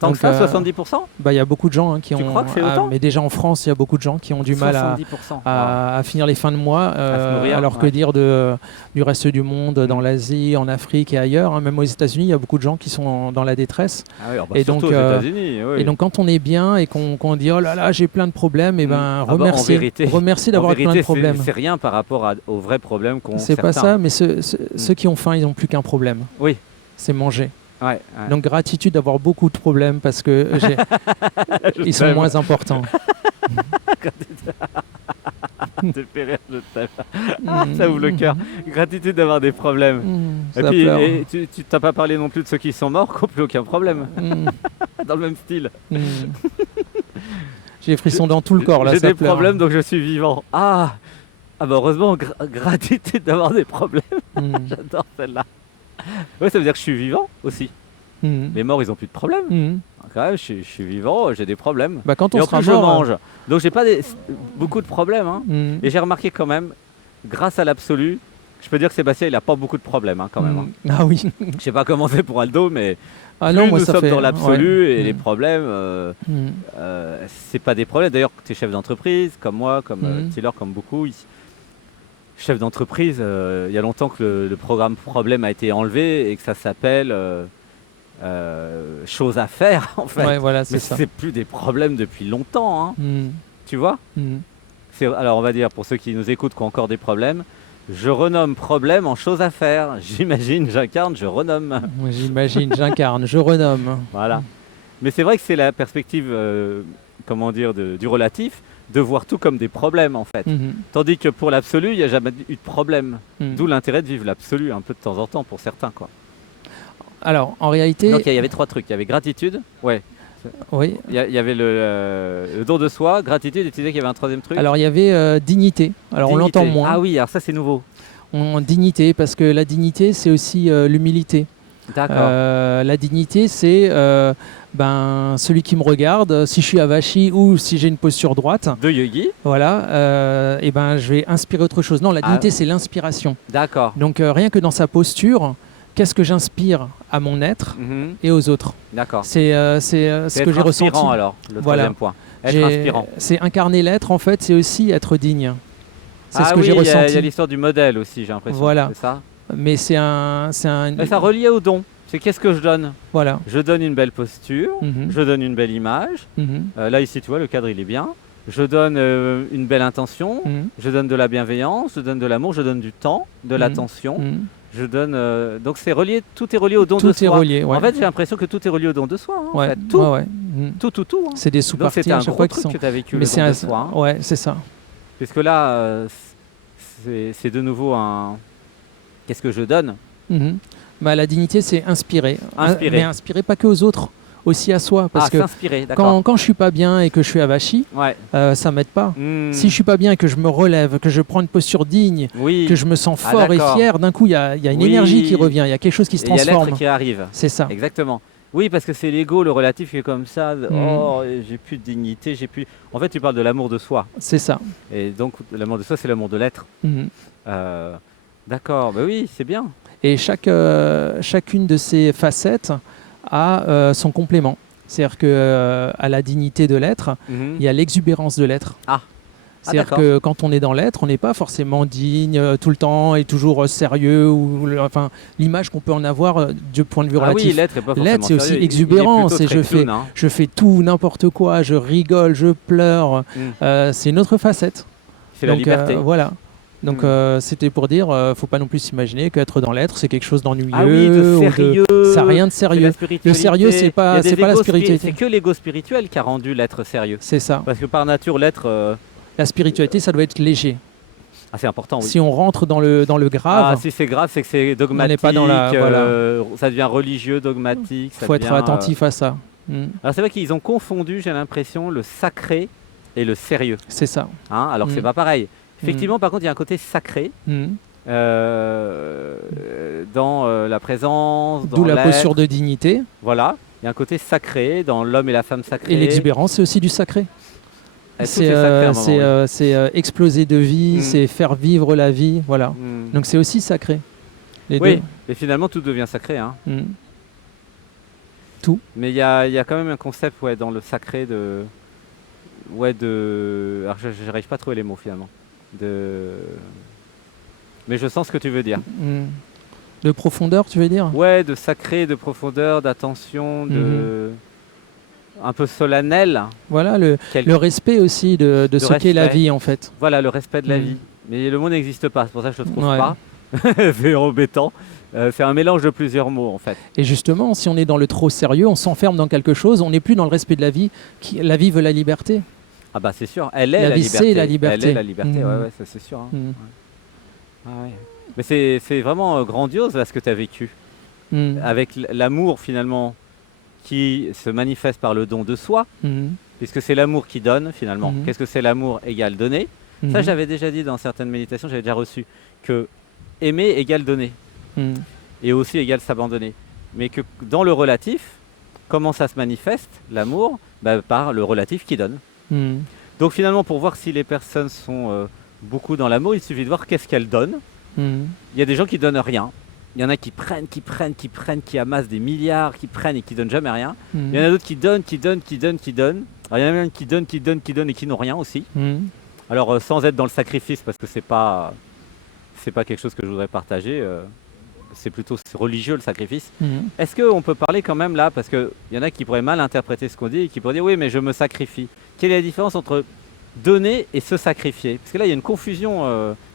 Tant Donc, que ça, 70%? Il y a beaucoup de gens qui Tu ont. crois que c'est autant mais déjà en France, il y a beaucoup de gens qui ont du mal 70%. à finir les fins de mois, se nourrir, alors que ouais. dire du reste du monde, dans l'Asie, en Afrique et ailleurs, hein, même aux États-Unis, il y a beaucoup de gens qui sont dans la détresse. Ah oui, alors, Et surtout donc, aux États-Unis. Oui. Et donc quand on est bien et qu'on dit oh là là j'ai plein de problèmes, et ben Ah bah, en vérité- remercie en d'avoir plein de vérité, problèmes. c'est rien par rapport aux vrais problèmes qu'ont C'est pas certains. ça, mais ceux qui ont faim, ils n'ont plus qu'un problème. Oui. C'est manger. Ouais, ouais. Donc gratitude d'avoir beaucoup de problèmes parce que ils sont t'aime. moins importants. te fait rire, je t'aime. Ah, ça ouvre le cœur. Gratitude d'avoir des problèmes. Et Ça puis, pleure. tu t'as pas parlé non plus de ceux qui sont morts, qui n'ont plus aucun problème. Dans le même style. J'ai des frissons dans tout le corps là. J'ai Ça des pleure. problèmes, donc je suis vivant. Ah, bah heureusement, gratitude d'avoir des problèmes. J'adore celle-là. Ouais, ça veut dire que je suis vivant aussi. Les morts, ils n'ont plus de problème. Quand même, je suis vivant, j'ai des problèmes. Bah, quand Et on en sera plus, je mort, mange. Donc, j'ai pas beaucoup de problèmes. Hein. Et j'ai remarqué quand même, grâce à l'absolu, je peux dire que Sébastien, il n'a pas beaucoup de problèmes hein, quand même. Hein. Ah oui. Je sais pas comment c'est pour Aldo, mais Ah plus non, moi nous ça sommes fait. dans l'absolu ouais. et les problèmes, c'est pas des problèmes. D'ailleurs, tu es chef d'entreprise, comme moi, comme Tiller, comme beaucoup. Chef d'entreprise, il y a longtemps que le programme problème a été enlevé et que ça s'appelle chose à faire en fait. Ouais, voilà, c'est Mais ça. c'est plus des problèmes depuis longtemps, hein. Tu vois. Alors on va dire pour ceux qui nous écoutent qui ont encore des problèmes, je renomme problème en chose à faire. J'imagine, j'incarne, je renomme. J'imagine, j'incarne, je renomme. Voilà. Mais c'est vrai que c'est la perspective, comment dire, du relatif, de voir tout comme des problèmes en fait. Tandis que pour l'absolu, il n'y a jamais eu de problème. D'où l'intérêt de vivre l'absolu un peu de temps en temps pour certains, quoi. Alors, en réalité. Donc il y avait 3 trucs. Il y avait gratitude, ouais. Oui. Il y avait le don de soi, gratitude, et tu disais qu'il y avait un 3e truc. Alors, il y avait dignité. Alors, dignité. on l'entend moins. Ah oui, alors ça c'est nouveau. Dignité, parce que la dignité, c'est aussi l'humilité. D'accord. La dignité, c'est celui qui me regarde, si je suis avachi ou si j'ai une posture droite. De yogi. Voilà, je vais inspirer autre chose. Non, la dignité, c'est l'inspiration. D'accord. Donc, rien que dans sa posture, qu'est-ce que j'inspire à mon être et aux autres. D'accord. C'est ce que j'ai ressenti. Inspirant alors, le 3e point. Être inspirant. C'est incarner l'être, en fait, c'est aussi être digne. C'est ce que j'ai ressenti. Il y a l'histoire du modèle aussi, j'ai l'impression. Voilà. C'est ça. Mais c'est un. Mais ça relie au don. C'est qu'est-ce que je donne. Voilà. Je donne une belle posture, je donne une belle image. Là, ici, tu vois, le cadre, il est bien. Je donne une belle intention, je donne de la bienveillance, je donne de l'amour, je donne du temps, de l'attention. Je donne. Donc, c'est relié, tout est relié au don de soi. Tout est relié, ouais. En fait, j'ai l'impression que tout est relié au don de soi. Hein, ouais. en fait. Tout. Ouais. Tout. Hein. C'est des sous-parties. Donc, c'était un chaque gros fois truc sont... que tu as vécu, mais le don de soi. Hein. Ouais, c'est ça. Puisque là, c'est de nouveau un. Qu'est-ce que je donne? La dignité, c'est inspirer. Mais inspirer pas que aux autres, aussi à soi. Parce que quand je suis pas bien et que je suis avachi, ça m'aide pas. Si je suis pas bien et que je me relève, que je prends une posture digne, que je me sens fort et fier, d'un coup, il y a une énergie qui revient, il y a quelque chose qui se transforme. Il y a l'être qui arrive. C'est ça. Exactement. Oui, parce que c'est l'ego, le relatif qui est comme ça. Oh, j'ai plus de dignité, j'ai plus. En fait, tu parles de l'amour de soi. C'est ça. Et donc, l'amour de soi, c'est l'amour de l'être. D'accord. Ben oui, c'est bien. Et chacune de ces facettes a son complément. C'est-à-dire qu'à la dignité de l'être, il y a l'exubérance de l'être. C'est-à-dire que quand on est dans l'être, on n'est pas forcément digne tout le temps et toujours sérieux. L'image qu'on peut en avoir du point de vue relatif. Oui, l'être n'est pas forcément c'est aussi exubérant. Je fais tout, n'importe quoi, je rigole, je pleure. C'est une autre facette. C'est la liberté. Voilà. Donc c'était pour dire, faut pas non plus s'imaginer qu'être dans l'être, c'est quelque chose d'ennuyeux. Ah oui, de sérieux. Ça n'a rien de sérieux. Le sérieux, c'est pas la spiritualité. C'est que l'ego spirituel qui a rendu l'être sérieux. C'est ça. Parce que par nature, l'être... La spiritualité, ça doit être léger. Ah, c'est important, oui. Si on rentre dans le grave... si c'est grave, c'est que c'est dogmatique, on n'est pas dans ça devient religieux, dogmatique. Il faut être attentif à ça. Alors c'est vrai qu'ils ont confondu, j'ai l'impression, le sacré et le sérieux. C'est ça. Alors que c'est pas pareil. Effectivement, par contre, il y a un côté sacré dans la présence, dans d'où la posture de dignité. Voilà, il y a un côté sacré dans l'homme et la femme sacrés. Et l'exubérance, c'est aussi du sacré. C'est exploser de vie, c'est faire vivre la vie, voilà. Donc c'est aussi sacré. Les deux. Et finalement, tout devient sacré. Hein. Tout. Mais il y a quand même un concept dans le sacré de... Alors, je n'arrive pas à trouver les mots, finalement. Mais je sens ce que tu veux dire. De profondeur, tu veux dire? Ouais, de sacré, de profondeur, d'attention, un peu solennel. Voilà, le respect aussi de ce qu'est la vie, en fait. Voilà, le respect de la vie. Mais le mot n'existe pas, c'est pour ça que je ne le trouve pas. C'est embêtant. C'est un mélange de plusieurs mots, en fait. Et justement, si on est dans le trop sérieux, on s'enferme dans quelque chose, on n'est plus dans le respect de la vie. La vie veut la liberté. Ah bah c'est sûr, elle est La la vie, liberté. c'est la liberté. Elle est la liberté, Mhm. ouais, ça c'est sûr. Hein. Mhm. Ouais. Ah ouais. Mais c'est vraiment grandiose là ce que tu as vécu. Mhm. Avec l'amour finalement qui se manifeste par le don de soi, Mhm. puisque c'est l'amour qui donne finalement. Mhm. Qu'est-ce que c'est l'amour égale donner? Ça Mhm. j'avais déjà dit dans certaines méditations, j'avais déjà reçu que aimer égale donner Mhm. et aussi égale s'abandonner. Mais que dans le relatif, comment ça se manifeste, l'amour? Bah, par le relatif qui donne. Mhm. Donc finalement, pour voir si les personnes sont beaucoup dans l'amour, il suffit de voir qu'est-ce qu'elles donnent. Mhm. Il y a des gens qui donnent rien. Il y en a qui prennent, qui amassent des milliards, qui prennent et qui donnent jamais rien. Il y en a d'autres qui donnent, qui donnent, qui donnent, qui donnent. Alors, il y en a même qui donnent, qui donnent, qui donnent et qui n'ont rien aussi. Mhm. Alors sans être dans le sacrifice, parce que c'est pas quelque chose que je voudrais partager. C'est plutôt religieux le sacrifice. Mhm. Est-ce qu'on peut parler quand même là, parce qu'il y en a qui pourraient mal interpréter ce qu'on dit et qui pourraient dire oui mais je me sacrifie. Quelle est la différence entre donner et se sacrifier? Parce que là il y a une confusion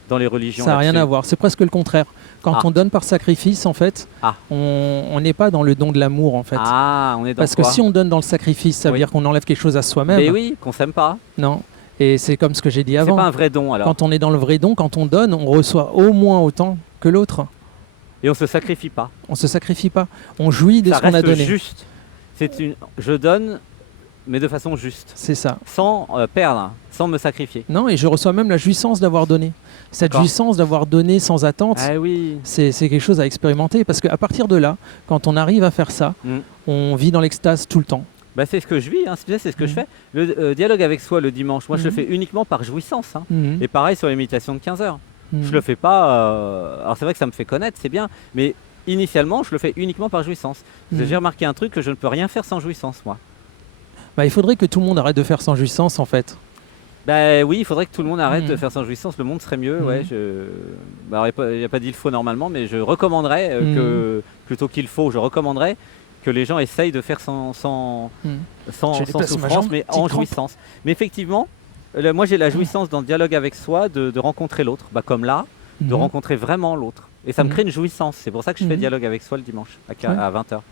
dans les religions. Ça n'a rien là-dessus. à voir, c'est presque le contraire. Quand Ah. on donne par sacrifice, en fait, Ah. on n'est pas dans le don de l'amour, en fait. Ah, on est dans Parce que quoi? si on donne dans le sacrifice, ça veut Oui. dire qu'on enlève quelque chose à soi-même. Mais oui, qu'on s'aime pas. Non. Et c'est comme ce que j'ai dit C'est avant. pas un vrai don alors. Quand on est dans le vrai don, quand on donne, on reçoit au moins autant que l'autre. Et on se sacrifie pas. On ne se sacrifie pas. On jouit de Ça ce qu'on a reste donné. juste. Je donne, mais de façon juste, C'est ça. sans perdre, sans me sacrifier. Non, et je reçois même la jouissance d'avoir donné. Cette D'accord. jouissance d'avoir donné sans attente, Ah oui. c'est quelque chose à expérimenter. Parce qu'à partir de là, quand on arrive à faire ça, Mm. on vit dans l'extase tout le temps. Bah, c'est ce que je vis, hein. C'est ce que je Mhm. fais. Le dialogue avec soi le dimanche, moi je le Mhm. fais uniquement par jouissance. Hein. Mhm. Et pareil sur les méditations de 15 heures. Mhm. Je le fais pas. Alors c'est vrai que ça me fait connaître, c'est bien. Mais initialement, je le fais uniquement par jouissance. Mhm. J'ai remarqué un truc que je ne peux rien faire sans jouissance, moi. Bah, il faudrait que tout le monde arrête de faire sans jouissance, en fait. Bah oui, il faudrait que tout le monde arrête Mhm. de faire sans jouissance. Le monde serait mieux. Mhm. Ouais, bah, il n'y a pas d'il faut normalement, mais je recommanderais que plutôt qu'il faut, je recommanderais que les gens essayent de faire sans Mhm. sans Je déplace ma souffrance, jambe, mais petite en crampe. jouissance. Mais effectivement, moi j'ai la jouissance dans le dialogue avec soi de rencontrer l'autre, bah, comme là, de Mhm. rencontrer vraiment l'autre. Et ça me Mhm. crée une jouissance. C'est pour ça que je fais Mhm. dialogue avec soi le dimanche Ouais. à 20h.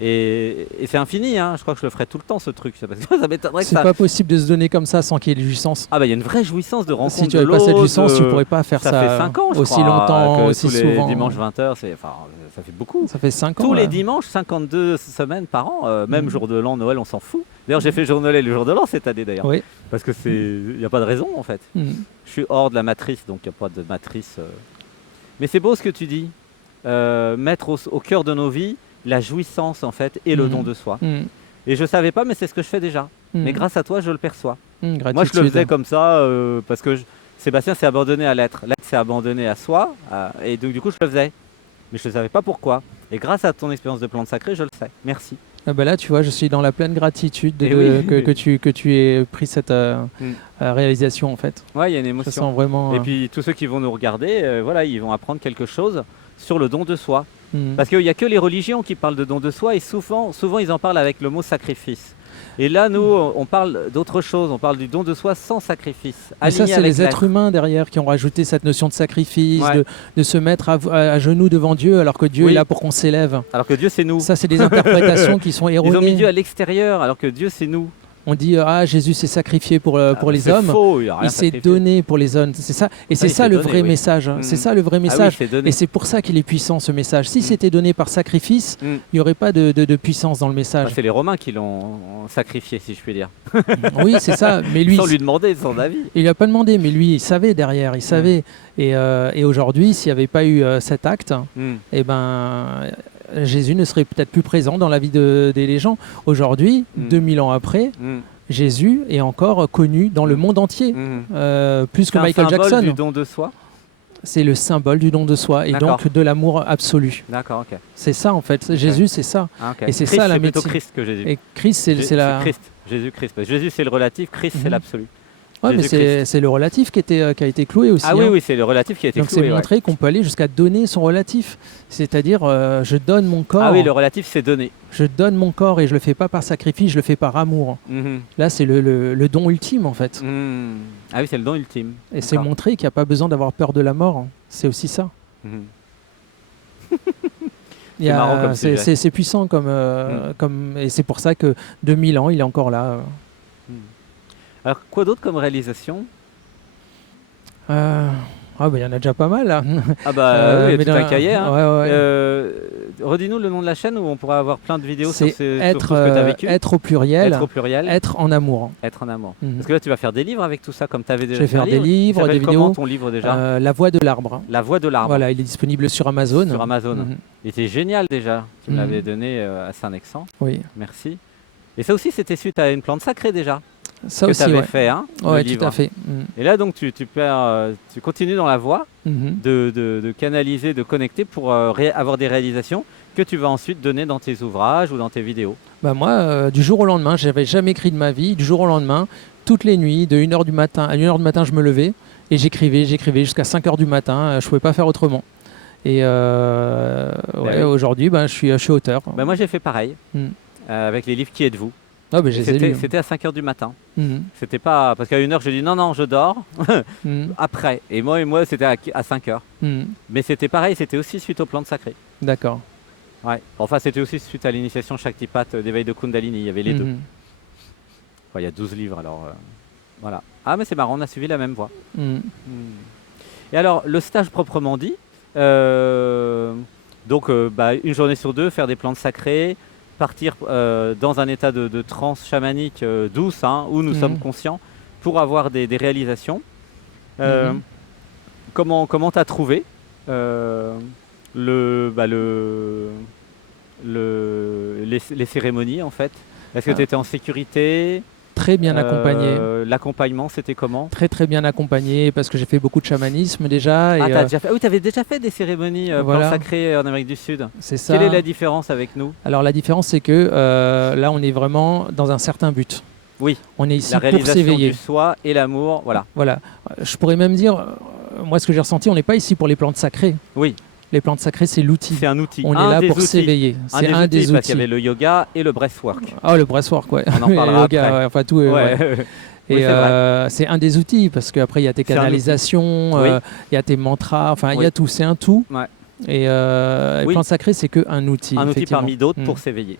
Et c'est infini, hein. Je crois que je le ferai tout le temps ce truc. Parce que ça m'étonnerait que C'est ça. pas possible de se donner comme ça sans qu'il y ait de jouissance. Ah bah il y a une vraie jouissance de rencontre. Si tu de n'avais pas cette l'autre, jouissance, tu pourrais pas faire ça ça, fait 5 ans, je aussi crois, longtemps, que aussi tous les souvent. dimanches 20h, ça fait beaucoup. Ça fait 5 ans. Tous les là. dimanches, 52 semaines par an, même Mhm. jour de l'an, Noël, on s'en fout. D'ailleurs, j'ai fait jour de Noël et le jour de l'an cette année d'ailleurs. Oui. Parce que il n'y a pas de raison en fait. Mhm. Je suis hors de la matrice, donc il n'y a pas de matrice. Mais c'est beau ce que tu dis. Mettre au cœur de nos vies la jouissance en fait et le Mhm. don de soi. Mhm. Et je savais pas, mais c'est ce que je fais déjà. Mhm. Mais grâce à toi, je le perçois. Mhm. Moi, je le Gratitude. faisais comme ça parce que Sébastien s'est abandonné à l'être. L'être s'est abandonné à soi. Et donc, du coup, je le faisais. Mais je ne savais pas pourquoi. Et grâce à ton expérience de plante sacrée, je le sais. Merci. Ah bah là, tu vois, je suis dans la pleine gratitude Eh oui. que tu aies pris cette Mm. réalisation en fait. Ouais, il y a une Je émotion. sens vraiment. Et puis, tous ceux qui vont nous regarder, voilà, ils vont apprendre quelque chose sur le don de soi. Mhm. Parce qu'il n'y a que les religions qui parlent de don de soi et souvent ils en parlent avec le mot sacrifice. Et là, nous, on parle d'autre chose. On parle du don de soi sans sacrifice. Mais ça, aligné c'est avec les êtres l'être. humains derrière qui ont rajouté cette notion de sacrifice, Ouais. de se mettre à genoux devant Dieu alors que Dieu Oui. est là pour qu'on s'élève. Alors que Dieu, c'est nous. Ça, c'est des interprétations qui sont Ils ont mis Dieu erronées. à l'extérieur, alors que Dieu, c'est nous. On dit ah Jésus s'est sacrifié pour les C'est hommes. faux, il a rien Il s'est sacrifié. donné pour les hommes. C'est ça. Et c'est il ça s'est le donné, vrai oui. message. Mhm. C'est ça le vrai Ah oui, message. c'est donné. Et c'est pour ça qu'il est puissant ce message. Si c'était donné par sacrifice, Mm. il n'y aurait pas de puissance dans le Ah, message. c'est les Romains qui l'ont sacrifié, si je puis dire. Oui, c'est ça. Mais lui, Sans lui demander son avis. il lui a pas demandé, mais lui, il savait derrière, il savait. Et aujourd'hui, s'il n'y avait pas eu cet acte, Mm. eh ben, Jésus ne serait peut-être plus présent dans la vie des gens. Aujourd'hui, Mm. 2000 ans après, Mm. Jésus est encore connu dans le monde entier, Mm. plus C'est que un Michael symbole Jackson. du don de soi. C'est le symbole du don de soi et D'accord. donc de l'amour absolu. D'accord, ok. C'est ça en fait. Jésus, c'est ça. Ah, ok. Et c'est Christ, ça, la c'est plutôt médecine. Christ que Jésus. Et Christ, c'est la. Christ. Jésus-Christ. Parce que Jésus, c'est le relatif. Christ, c'est Mhm. l'absolu. Ouais, mais Jésus-Christ. c'est le relatif qui a été cloué aussi. Ah oui, hein. oui, c'est le relatif qui a été Donc c'est cloué. ouais. montrer qu'on peut aller jusqu'à donner son relatif. C'est-à-dire, je donne mon corps. Ah oui, le relatif, c'est donné. Je donne mon corps et je le fais pas par sacrifice, je le fais par amour. Mhm. Là, c'est le don ultime en fait. Mhm. Ah oui, c'est le don ultime. Et c'est D'accord. montrer qu'il n'y a pas besoin d'avoir peur de la mort. C'est aussi ça. Mhm. Il y a- marrant comme sujet. c'est puissant et c'est pour ça que 2000 ans, il est encore là. Alors, quoi d'autre comme réalisation? Ah bah il y en a déjà pas mal là. Ah bah oui, il y mais a tout un cahier. Hein. ouais. Redis-nous le nom de la chaîne où on pourra avoir plein de vidéos sur, C'est sur tout ce que tu as vécu. être au pluriel, Être au pluriel, être en amour. être en amour. Mhm. Parce que là, tu vas faire des livres avec tout ça, comme tu avais déjà Je vais fait un faire des livres, Il s'appelle des comment vidéos. ton livre déjà? La voix de l'arbre. La voix de l'arbre. Voilà, il est disponible sur Amazon. Sur Amazon. Mhm. Il était génial déjà. Tu me Mhm. l'avais donné à Saint-Nexan. Oui, Merci. Et ça aussi, c'était suite à une plante sacrée déjà ça que tu aussi, avais ouais. fait, hein, le Ouais, livre. tout à fait. Mhm. Et là, donc, tu continues dans la voie Mhm. de canaliser, de connecter pour avoir des réalisations que tu vas ensuite donner dans tes ouvrages ou dans tes vidéos. Bah moi, du jour au lendemain, j'avais jamais écrit de ma vie. Du jour au lendemain, toutes les nuits, de 1h du matin à 1h du matin, je me levais et j'écrivais jusqu'à 5h du matin. Je pouvais pas faire autrement. Et oui. aujourd'hui, je suis auteur. Bah, moi, j'ai fait pareil avec les livres Qui êtes-vous? Ah, bah, je les ai lus. C'était à 5h du matin. Mhm. C'était pas parce qu'à 1h, je dis non, je dors. Mhm. Après. Et moi, c'était à 5h. Mhm. Mais c'était pareil, c'était aussi suite aux plantes sacrées. D'accord. Ouais. Enfin, c'était aussi suite à l'initiation Shaktipat d'éveil de Kundalini. Il y avait les deux. Mhm. Enfin, il y a 12 livres, alors voilà. Ah, mais c'est marrant, on a suivi la même voie. Mhm. Et alors, le stage proprement dit, donc une journée sur deux, faire des plantes sacrées, partir dans un état de transe chamanique douce, hein, où nous sommes conscients, pour avoir des réalisations. Comment tu as trouvé les cérémonies, en fait? Est-ce que tu étais en sécurité? Très bien accompagné. L'accompagnement, c'était comment? Très très bien accompagné parce que j'ai fait beaucoup de chamanisme déjà. Ah, Et, oui, tu avais déjà fait des cérémonies voilà. plantes sacrées en Amérique du Sud. C'est ça. Quelle est la différence avec nous? Alors la différence, c'est que là, on est vraiment dans un certain but. Oui. On est ici La pour réalisation s'éveiller. du soi et l'amour, voilà. Voilà. Je pourrais même dire, moi, ce que j'ai ressenti, on n'est pas ici pour les plantes sacrées. Oui. Les plantes sacrées, c'est l'outil. C'est un outil. On est là pour s'éveiller. C'est un des outils. Parce qu'il y avait le yoga et le breathwork. Ah, le breathwork, ouais. On en parlera le yoga, après. ouais, enfin tout. Ouais. Ouais. Oui, Et c'est un des outils parce qu'après il y a tes canalisations, Oui. il y a tes mantras, enfin il y Oui. a tout, c'est un tout. Ouais. Et les Oui. plantes sacrées, c'est qu'un outil. Un outil effectivement. parmi d'autres pour s'éveiller.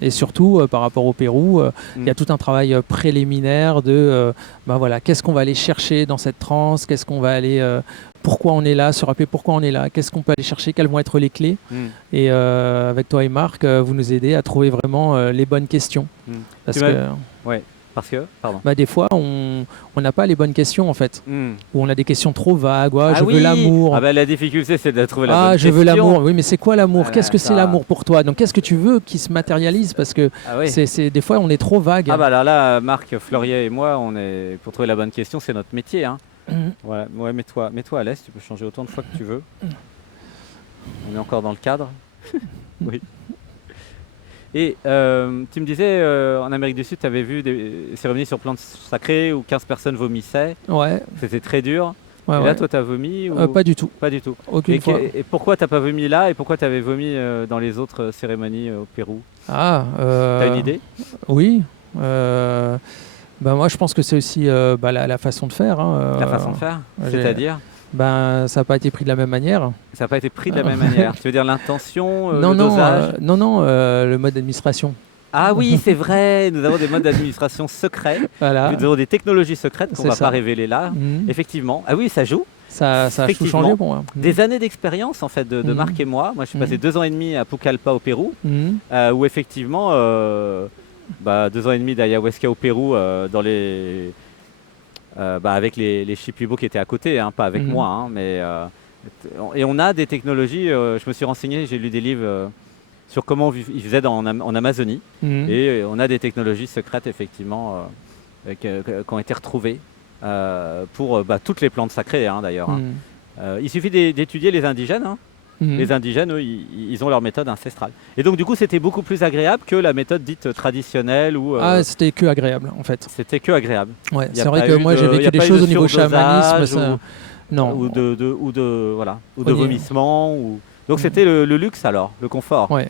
Et surtout, par rapport au Pérou, il y a tout un travail préliminaire de voilà, qu'est-ce qu'on va aller chercher dans cette transe, qu'est-ce qu'on va aller, pourquoi on est là, se rappeler pourquoi on est là, qu'est-ce qu'on peut aller chercher, quelles vont être les clés. Et avec toi et Marc, vous nous aidez à trouver vraiment les bonnes questions. Parce que, parce que, pardon. des fois, on n'a pas les bonnes questions en fait. Ou on a des questions trop vagues. Je veux l'amour. La difficulté, c'est de trouver la bonne je question. veux l'amour. Oui, mais c'est quoi l'amour? Qu'est-ce que c'est l'amour pour toi? Donc, qu'est-ce que tu veux qui se matérialise? Parce que des fois, on est trop vague. Ah bah là, Marc Fleurier et moi, pour trouver la bonne question, c'est notre métier. Hein. Voilà. Ouais, mets-toi à l'aise. Tu peux changer autant de fois que tu veux. On est encore dans le cadre. Oui. Et tu me disais, en Amérique du Sud, tu avais vu des cérémonies sur plantes sacrées où 15 personnes vomissaient. Ouais. C'était très dur. Ouais, et là, toi, tu as vomi Pas du tout. Pas du tout. Aucune fois. Et pourquoi tu n'as pas vomi là et pourquoi tu avais vomi dans les autres cérémonies au Pérou? T'as une idée? Oui. Moi, je pense que c'est aussi la façon de faire. Hein. La façon de faire? C'est-à-dire? Ça n'a pas été pris de la même manière. Ça n'a pas été pris de la même manière. Tu veux dire l'intention, le non, dosage? Non, le mode d'administration. Ah oui, c'est vrai, nous avons des modes d'administration secrets. Voilà. Nous avons des technologies secrètes qu'on ne va pas révéler là. Effectivement. Ah oui, ça joue. Ça a tout changé pour moi. Des années d'expérience en fait de Marc et moi. Moi, je suis passé 2 ans et demi à Pucallpa au Pérou, où effectivement, 2 ans et demi d'ayahuasca au Pérou dans les... avec les Shipibo qui étaient à côté, hein, pas avec moi, hein, mais et on a des technologies. Je me suis renseigné, j'ai lu des livres sur comment ils faisaient en Amazonie, et on a des technologies secrètes effectivement qui ont été retrouvées pour toutes les plantes sacrées, hein, d'ailleurs. Hein. Il suffit d'étudier les indigènes. Hein. Les indigènes, eux, ils ont leur méthode ancestrale. Et donc, du coup, c'était beaucoup plus agréable que la méthode dite traditionnelle. C'était que agréable, en fait. C'était que agréable. Ouais, c'est vrai que moi, j'ai vécu des choses au niveau chamanisme. Non. Ou de vomissement. Donc, c'était le luxe, alors, le confort. Ouais.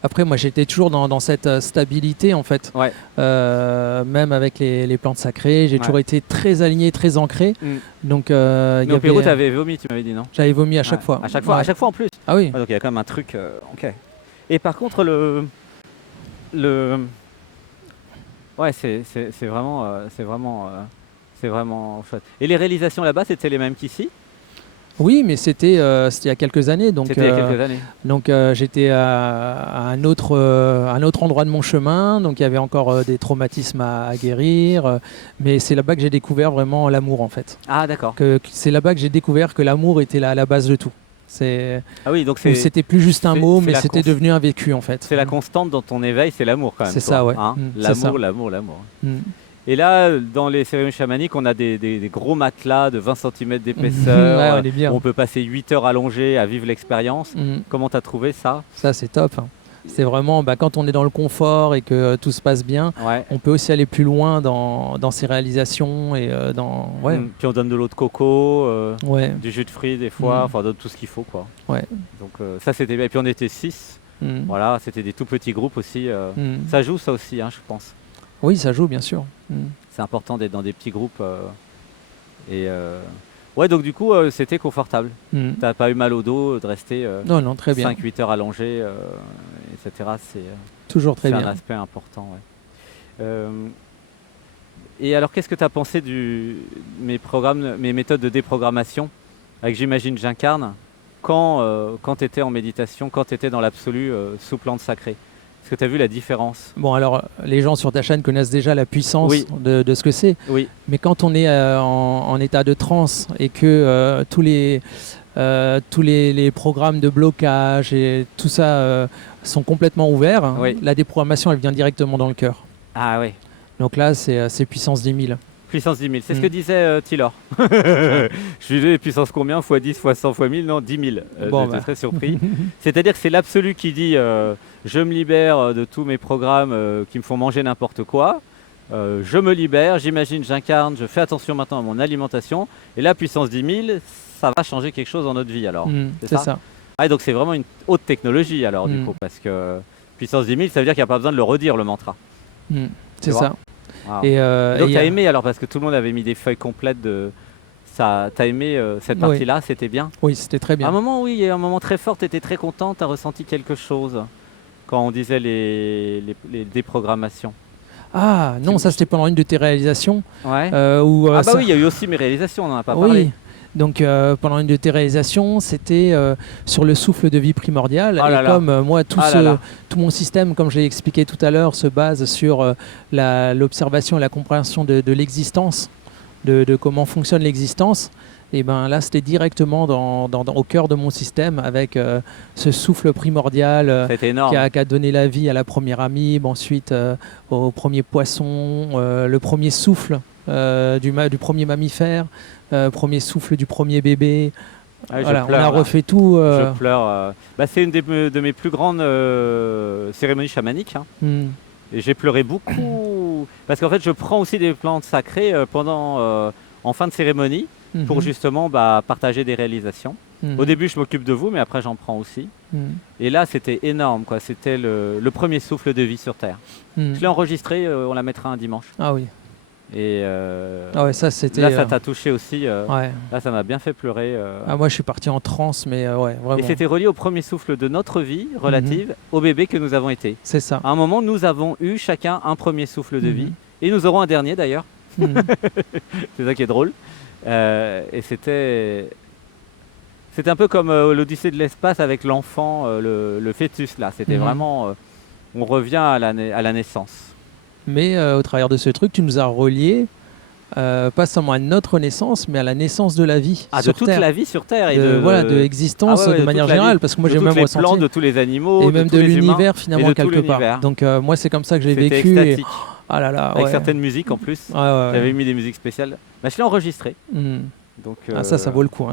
Après, moi, j'étais toujours dans cette stabilité, en fait. Ouais. Même avec les plantes sacrées, j'ai toujours été très aligné, très ancré. Donc, mais au Pérou, tu avais vomi, tu m'avais dit, non? J'avais vomi à chaque fois. À chaque fois, à chaque fois en plus. Ah oui. Donc, il y a quand même un truc. Ok. Et par contre, Ouais, c'est vraiment chouette. Et les réalisations là-bas, c'était les mêmes qu'ici? Oui, mais c'était il y a quelques années. C'était il y a quelques années. Donc j'étais à un autre endroit de mon chemin. Donc il y avait encore des traumatismes à guérir. Mais c'est là-bas que j'ai découvert vraiment l'amour en fait. Ah, d'accord. C'est là-bas que j'ai découvert que l'amour était à la base de tout. Ah oui, donc C'était plus juste un mot, mais c'était devenu un vécu en fait. C'est la constante dans ton éveil, c'est l'amour quand même. C'est ça, ouais. Hein, l'amour. Mm. Et là, dans les cérémonies chamaniques, on a des gros matelas de 20 cm d'épaisseur. Ouais, on est bien. On peut passer 8 heures allongés à vivre l'expérience. Comment tu as trouvé ça? Ça, c'est top. C'est vraiment, quand on est dans le confort et que tout se passe bien, on peut aussi aller plus loin dans ses réalisations. Puis on donne de l'eau de coco, du jus de fruits des fois, enfin donne tout ce qu'il faut, quoi. Ouais. Donc ça, c'était bien. Et puis on était 6. Voilà, c'était des tout petits groupes aussi. Ça joue ça aussi, hein, je pense. Oui, ça joue, bien sûr. C'est important d'être dans des petits groupes. Ouais, donc du coup, c'était confortable. T'as pas eu mal au dos de rester non, très bien. 5-8 heures allongé, etc. C'est toujours très bien. C'est un aspect important. Ouais. Et alors, qu'est-ce que tu as pensé mes méthodes de déprogrammation avec J'imagine, j'incarne quand tu étais en méditation, quand tu étais dans l'absolu sous plante sacrée? Est-ce que tu as vu la différence? Bon, alors, les gens sur ta chaîne connaissent déjà la puissance de ce que c'est. Oui. Mais quand on est en état de transe et que tous les programmes de blocage et tout ça sont complètement ouverts, la déprogrammation, elle vient directement dans le cœur. Ah oui. Donc là, c'est puissance 10 000. Puissance 10 000, c'est ce que disait Tylor. Je lui disais puissance combien? Fois 10, fois 100, fois 1000? Non, 10 000. J'étais très surpris. C'est-à-dire que c'est l'absolu qui dit je me libère de tous mes programmes qui me font manger n'importe quoi. Je me libère, j'imagine, j'incarne, je fais attention maintenant à mon alimentation. Et là, puissance 10 000, ça va changer quelque chose dans notre vie alors. C'est ça. Ah, donc c'est vraiment une haute technologie alors du coup, parce que puissance 10 000, ça veut dire qu'il n'y a pas besoin de le redire le mantra. C'est ça. Wow. Et donc tu as aimé alors, parce que tout le monde avait mis des feuilles complètes de ça. Tu as aimé cette partie-là, c'était bien? Oui, c'était très bien. À un moment, oui, il y a un moment très fort, tu étais très content, tu as ressenti quelque chose quand on disait les déprogrammations. Ah non, ça c'était pendant une de tes réalisations. Ouais. Oui, il y a eu aussi mes réalisations, on n'en a pas parlé. Donc pendant une de tes réalisations, c'était sur le souffle de vie primordial. Comme moi, tout mon système, comme j'ai expliqué tout à l'heure, se base sur l'observation et la compréhension de l'existence, de comment fonctionne l'existence. Et ben là, c'était directement au cœur de mon système avec ce souffle primordial qui a donné la vie à la première amibe, ensuite au premier poisson, le premier souffle du premier mammifère. Premier souffle du premier bébé. Ouais, on a refait tout. Je pleure. C'est une de mes plus grandes cérémonies chamaniques. Et j'ai pleuré beaucoup. Parce qu'en fait, je prends aussi des plantes sacrées en fin de cérémonie pour justement partager des réalisations. Au début, je m'occupe de vous, mais après, j'en prends aussi. Et là, c'était énorme, quoi. C'était le premier souffle de vie sur Terre. Je l'ai enregistré, on la mettra un dimanche. Ah oui. Et ça c'était. Là, ça t'a touché aussi. Là, ça m'a bien fait pleurer. Moi, je suis parti en transe, mais vraiment. Et c'était relié au premier souffle de notre vie relative au bébé que nous avons été. C'est ça. À un moment, nous avons eu chacun un premier souffle de vie, et nous aurons un dernier d'ailleurs. C'est ça qui est drôle. Et c'était un peu comme l'Odyssée de l'espace avec l'enfant, le fœtus là. C'était vraiment, on revient à la naissance. Mais au travers de ce truc, tu nous as reliés, pas seulement à notre naissance, mais à la naissance de la vie sur toute Terre. La vie sur Terre. Et de l'existence de manière générale. Parce que moi, j'ai même ressenti... plantes, de tous les animaux, et même de l'univers finalement quelque part. Donc moi, c'est comme ça que j'ai vécu. C'était extatique. Avec certaines musiques en plus. J'avais mis des musiques spéciales. Je l'ai enregistré. Donc, ça vaut le coup.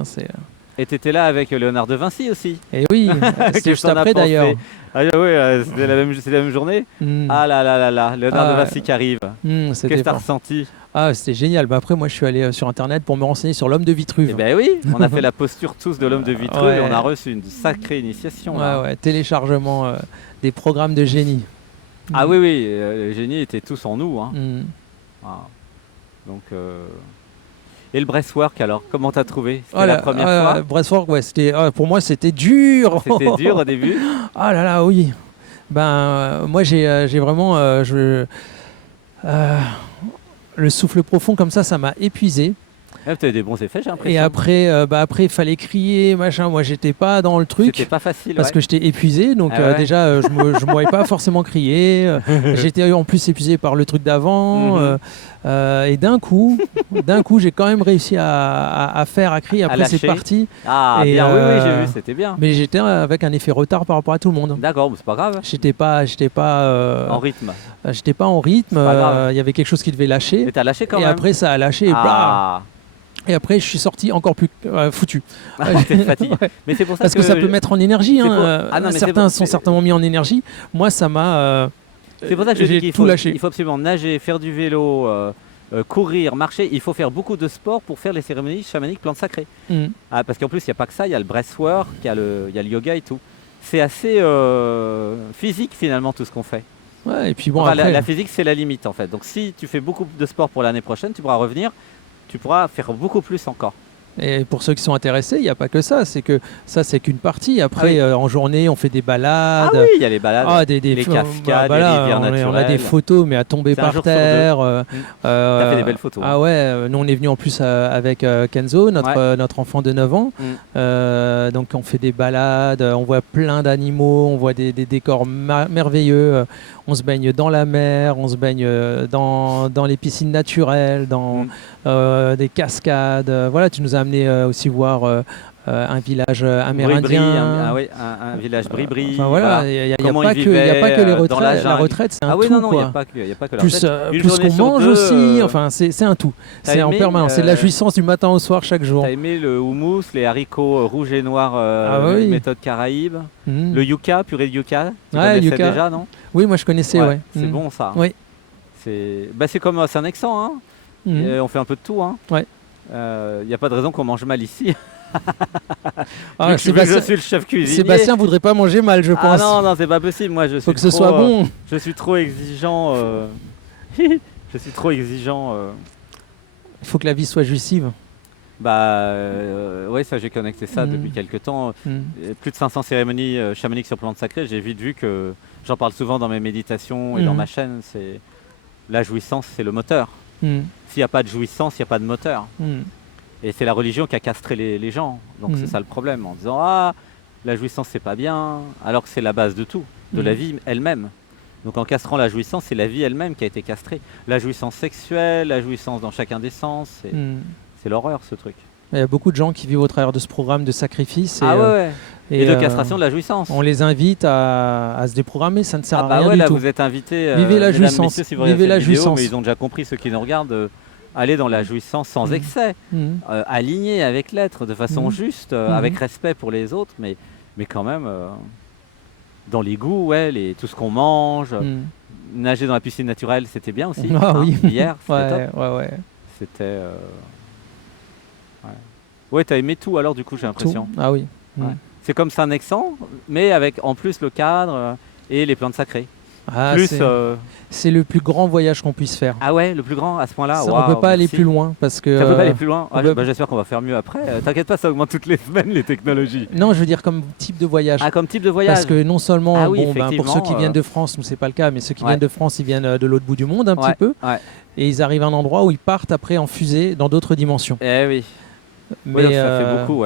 Et tu étais là avec Léonard de Vinci aussi. Et oui, c'était juste après d'ailleurs. C'est la même journée. Ah là, Léonard de Vinci qui arrive. Qu'est-ce que tu as ressenti? C'était génial. Après, moi, je suis allé sur Internet pour me renseigner sur l'homme de Vitruve. Oui, on a fait la posture tous de l'homme de Vitruve et on a reçu une sacrée initiation. Téléchargement des programmes de génie. Ah oui, les génies étaient tous en nous. Donc... Et le breathwork alors, comment t'as trouvé? C'était la première fois? Breathwork, pour moi c'était dur. C'était dur au début? Oui. Moi j'ai vraiment... Le souffle profond comme ça m'a épuisé. Tu as eu des bons effets, j'ai l'impression. Et après, il fallait crier, machin. Moi, j'étais pas dans le truc. C'était pas facile. Parce que j'étais épuisé. Donc, déjà, je me voyais pas forcément crier. J'étais en plus épuisé par le truc d'avant. Et d'un coup, j'ai quand même réussi à crier. Après, c'est parti. Ah, et bien, oui, j'ai vu, c'était bien. Mais j'étais avec un effet retard par rapport à tout le monde. D'accord, mais c'est pas grave. J'étais pas en rythme. J'étais pas en rythme. Il y avait quelque chose qui devait lâcher. Mais t'as lâché quand même. Et après, ça a lâché. Et après, je suis sorti encore plus foutu. T'es fatigué. Ouais. Mais c'est pour ça parce que ça peut mettre en énergie. Certains sont certainement mis en énergie. Moi, ça m'a. C'est pour ça que je dis qu'il tout lâché. Il faut absolument nager, faire du vélo, courir, marcher. Il faut faire beaucoup de sport pour faire les cérémonies chamaniques plantes sacrées. Parce qu'en plus, il n'y a pas que ça. Il y a le breathwork, il y a le yoga et tout. C'est assez physique finalement tout ce qu'on fait. Ouais, et puis bon, après... la physique, c'est la limite en fait. Donc si tu fais beaucoup de sport pour l'année prochaine, tu pourras revenir. Tu pourras faire beaucoup plus encore. Et pour ceux qui sont intéressés, il n'y a pas que ça. C'est que ça, c'est qu'une partie. Après, en journée, on fait des balades. Ah oui, il y a les balades, les cascades, les rivières naturelles. On a des photos, mais à tomber par terre. T'as fait des belles photos. Ah ouais, nous on est venu en plus avec Kenzo, notre enfant de 9 ans. Donc on fait des balades, on voit plein d'animaux, on voit des décors merveilleux. On se baigne dans la mer, on se baigne dans les piscines naturelles, dans des cascades. Voilà, tu nous as amené aussi voir un village amérindien. Un village bribri. Enfin voilà, il n'y a pas que les retraites. La retraite, c'est un tout. Non, il n'y a pas que la retraite. Plus qu'on mange aussi, enfin, c'est un tout. C'est en permanence, c'est de la jouissance du matin au soir chaque jour. T'as aimé le houmous, les haricots rouges et noirs, méthode Caraïbe, le yucca, purée de yucca. Tu connaissais déjà, non? Oui, moi je connaissais, ouais. C'est bon ça. Oui. C'est comme à Saint-Nexan, hein. On fait un peu de tout, hein. Ouais. Il n'y a pas de raison qu'on mange mal ici. Je suis le chef cuisinier. Sébastien voudrait pas manger mal, je pense. Ah non, c'est pas possible. Moi, faut que ce soit bon. Je suis trop exigeant. Je suis trop exigeant. Il faut que la vie soit jouissive. Oui, ça j'ai connecté ça depuis quelques temps. Plus de 500 cérémonies chamaniques sur plantes sacrées. J'ai vite vu que j'en parle souvent dans mes méditations et dans ma chaîne. C'est la jouissance, c'est le moteur. S'il n'y a pas de jouissance, il n'y a pas de moteur. Et c'est la religion qui a castré les gens. Donc c'est ça le problème, en disant la jouissance c'est pas bien, alors que c'est la base de tout, de la vie elle-même. Donc en castrant la jouissance, c'est la vie elle-même qui a été castrée. La jouissance sexuelle, la jouissance dans chacun des sens, c'est l'horreur ce truc. Il y a beaucoup de gens qui vivent au travers de ce programme de sacrifice. Et de castration de la jouissance. On les invite à se déprogrammer, ça ne sert à rien du tout. Vous êtes invités. Vivez la jouissance. Vivez la jouissance. Mais ils ont déjà compris, ceux qui nous regardent, aller dans la jouissance sans excès, aligné avec l'être, de façon juste, avec respect pour les autres, mais quand même dans les goûts, tout ce qu'on mange. Nager dans la piscine naturelle, c'était bien aussi. Hier, c'était top. C'était... Ouais, t'as aimé tout alors du coup, j'ai l'impression. Ah oui. C'est comme Saint-Nexan, mais avec en plus le cadre et les plantes sacrées. C'est le plus grand voyage qu'on puisse faire. Ah ouais, le plus grand à ce point-là. On ne peut pas aller plus loin parce que. Ça peut pas aller plus loin. J'espère qu'on va faire mieux après. T'inquiète pas, ça augmente toutes les semaines les technologies. Non, je veux dire comme type de voyage. Ah, comme type de voyage. Parce que non seulement, pour ceux qui viennent de France, nous c'est pas le cas, mais ceux qui viennent de France, ils viennent de l'autre bout du monde un petit peu, et ils arrivent à un endroit où ils partent après en fusée dans d'autres dimensions. Eh oui. Mais donc ça fait beaucoup,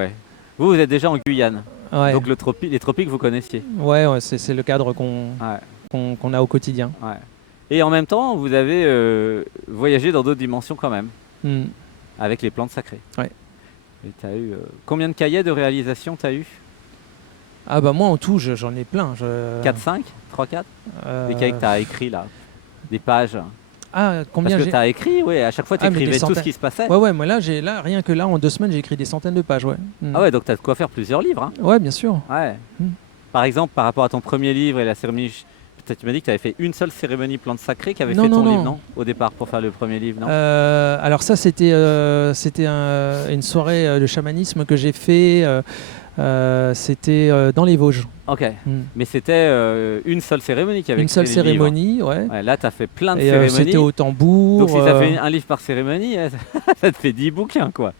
Vous êtes déjà en Guyane. Donc les tropiques, vous connaissiez. Ouais, c'est le cadre qu'on a au quotidien. Et en même temps, vous avez voyagé dans d'autres dimensions quand même, avec les plantes sacrées. Et t'as eu combien de cahiers de réalisation t'as eu? Ah bah moi en tout, j'en ai plein. 4, 5, 3, 4 Les cahiers que t'as écrits là, des pages. Ah, combien? Parce que t'as écrit, à chaque fois tu écrivais tout ce qui se passait. Moi rien que là, en 2 semaines, j'ai écrit des centaines de pages, Ah ouais, donc t'as de quoi faire plusieurs livres, hein. Ouais, bien sûr. Par exemple, par rapport à ton premier livre et la cérémonie, tu m'as dit que tu avais fait une seule cérémonie plante sacrée qui avait fait ton livre, non? Au départ, pour faire le premier livre, non? Alors ça, c'était une soirée de chamanisme que j'ai fait. C'était dans les Vosges. Ok, mais c'était une seule cérémonie qui avait une seule cérémonie, là, tu as fait plein de cérémonies. C'était au tambour. Donc si tu as fait un livre par cérémonie, ça te fait 10 bouquins, quoi.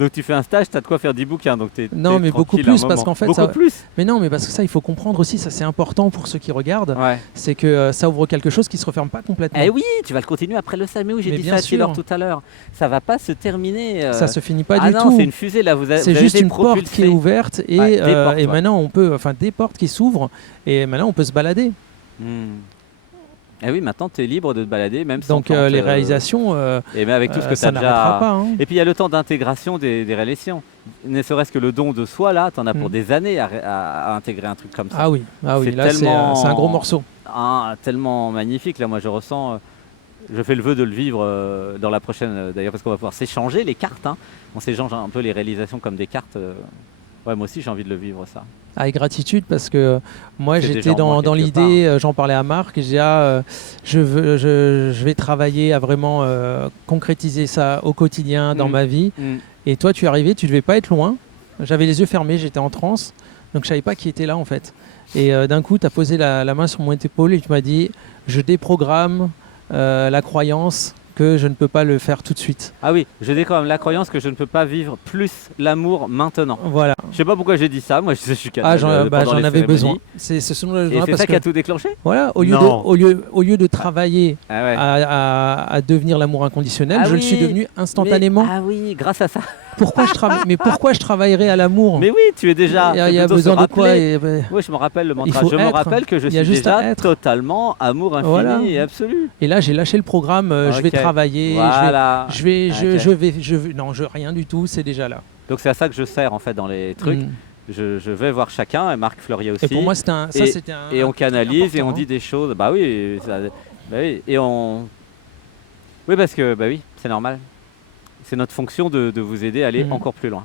Donc tu fais un stage, tu as de quoi faire 10 bouquins. Donc non, mais beaucoup plus, parce qu'en fait, beaucoup plus. Mais non, mais parce que ça, il faut comprendre aussi, ça c'est important pour ceux qui regardent, Ouais. c'est que ça ouvre quelque chose qui se referme pas complètement. Eh oui, tu vas le continuer après le stage. Mais oui, j'ai dit ça à Taylor tout à l'heure. Ça va pas se terminer. Ça se finit pas du non, tout. C'est une fusée là. C'est juste une porte qui est ouverte et maintenant on peut, des portes qui s'ouvrent et maintenant on peut se balader. Eh oui, maintenant tu es libre de te balader, même sans. Donc les réalisations, et même avec tout ce que tu as déjà. Pas, hein. Et puis il y a le temps d'intégration des réalisations. Ne serait-ce que le don de soi, là, tu en as pour des années à intégrer un truc comme ça. Ah oui, là c'est un gros morceau. Tellement magnifique, là, moi je ressens. Je fais le vœu de le vivre dans la prochaine, d'ailleurs, parce qu'on va pouvoir s'échanger les cartes. Hein. On s'échange un peu les réalisations comme des cartes. Ouais, moi aussi j'ai envie de le vivre, ça. Avec gratitude, parce que moi j'étais dans l'idée, j'en parlais à Marc, et je vais travailler à vraiment concrétiser ça au quotidien dans ma vie. Et toi tu es arrivé, tu devais pas être loin. J'avais les yeux fermés, j'étais en transe, donc je savais pas qui était là en fait. Et d'un coup tu as posé la main sur mon épaule et tu m'as dit je déprogramme la croyance que je ne peux pas le faire tout de suite. Ah oui, je découvre la croyance que je ne peux pas vivre plus l'amour maintenant. Voilà. Je sais pas pourquoi j'ai dit ça, moi je suis canal. J'en avais besoin. C'est ça qui a tout déclenché. Voilà, au lieu de travailler à devenir l'amour inconditionnel, je le suis devenu instantanément. Ah oui, grâce à ça. Pourquoi je travaillerais à l'amour? Mais oui, tu es déjà. Il y a besoin de quoi Oui, je me rappelle le mantra. Je me rappelle que je suis déjà totalement amour infini et absolu. Et là, j'ai lâché le programme. Je vais travailler. Voilà. Non, rien du tout. C'est déjà là. Donc c'est à ça que je sers en fait dans les trucs. Je vais voir chacun, et Marc Fleurier aussi. Et pour moi, c'était un. Et on canalise et on dit des choses. Bah oui, et on. Oui, parce que c'est normal. C'est notre fonction de vous aider à aller encore plus loin.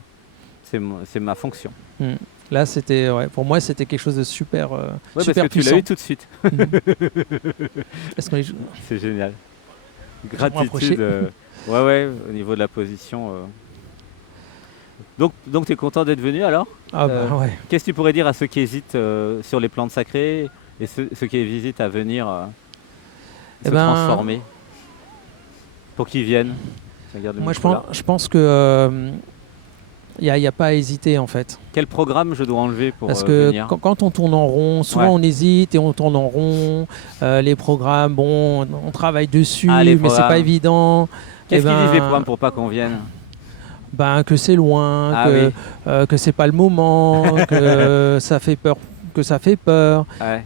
C'est ma fonction. Là, pour moi, c'était quelque chose de super, parce super que puissant. Tu l'as eu tout de suite. C'est génial. Gratitude. Ouais, au niveau de la position. Donc tu es content d'être venu alors? Ouais. Qu'est-ce que tu pourrais dire à ceux qui hésitent sur les plantes sacrées et ceux qui hésitent à venir se transformer pour qu'ils viennent? Moi, je pense que il n'y a pas à hésiter en fait. Quel programme je dois enlever pour Parce que venir? quand on tourne en rond, souvent on hésite et on tourne en rond. Les programmes, on travaille dessus, mais c'est pas évident. Qu'est-ce qu'ils disent les programmes pour pas qu'on vienne? Que c'est loin, que c'est pas le moment, que ça fait peur.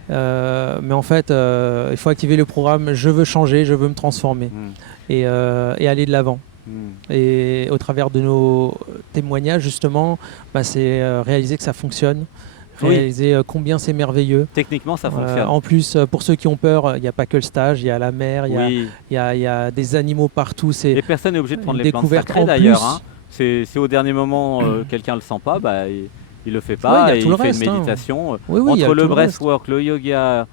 Mais en fait, il faut activer le programme. Je veux changer, je veux me transformer et aller de l'avant. Et au travers de nos témoignages, justement, c'est réaliser que ça fonctionne, réaliser combien c'est merveilleux. Techniquement, ça fonctionne. En plus, pour ceux qui ont peur, il n'y a pas que le stage, il y a la mer, il y a des animaux partout. Et personne n'est obligé de prendre les plantes sacrées d'ailleurs. Hein. Si au dernier moment, quelqu'un ne le sent pas, il le fait pas, il fait une méditation. Entre le breathwork, le yoga,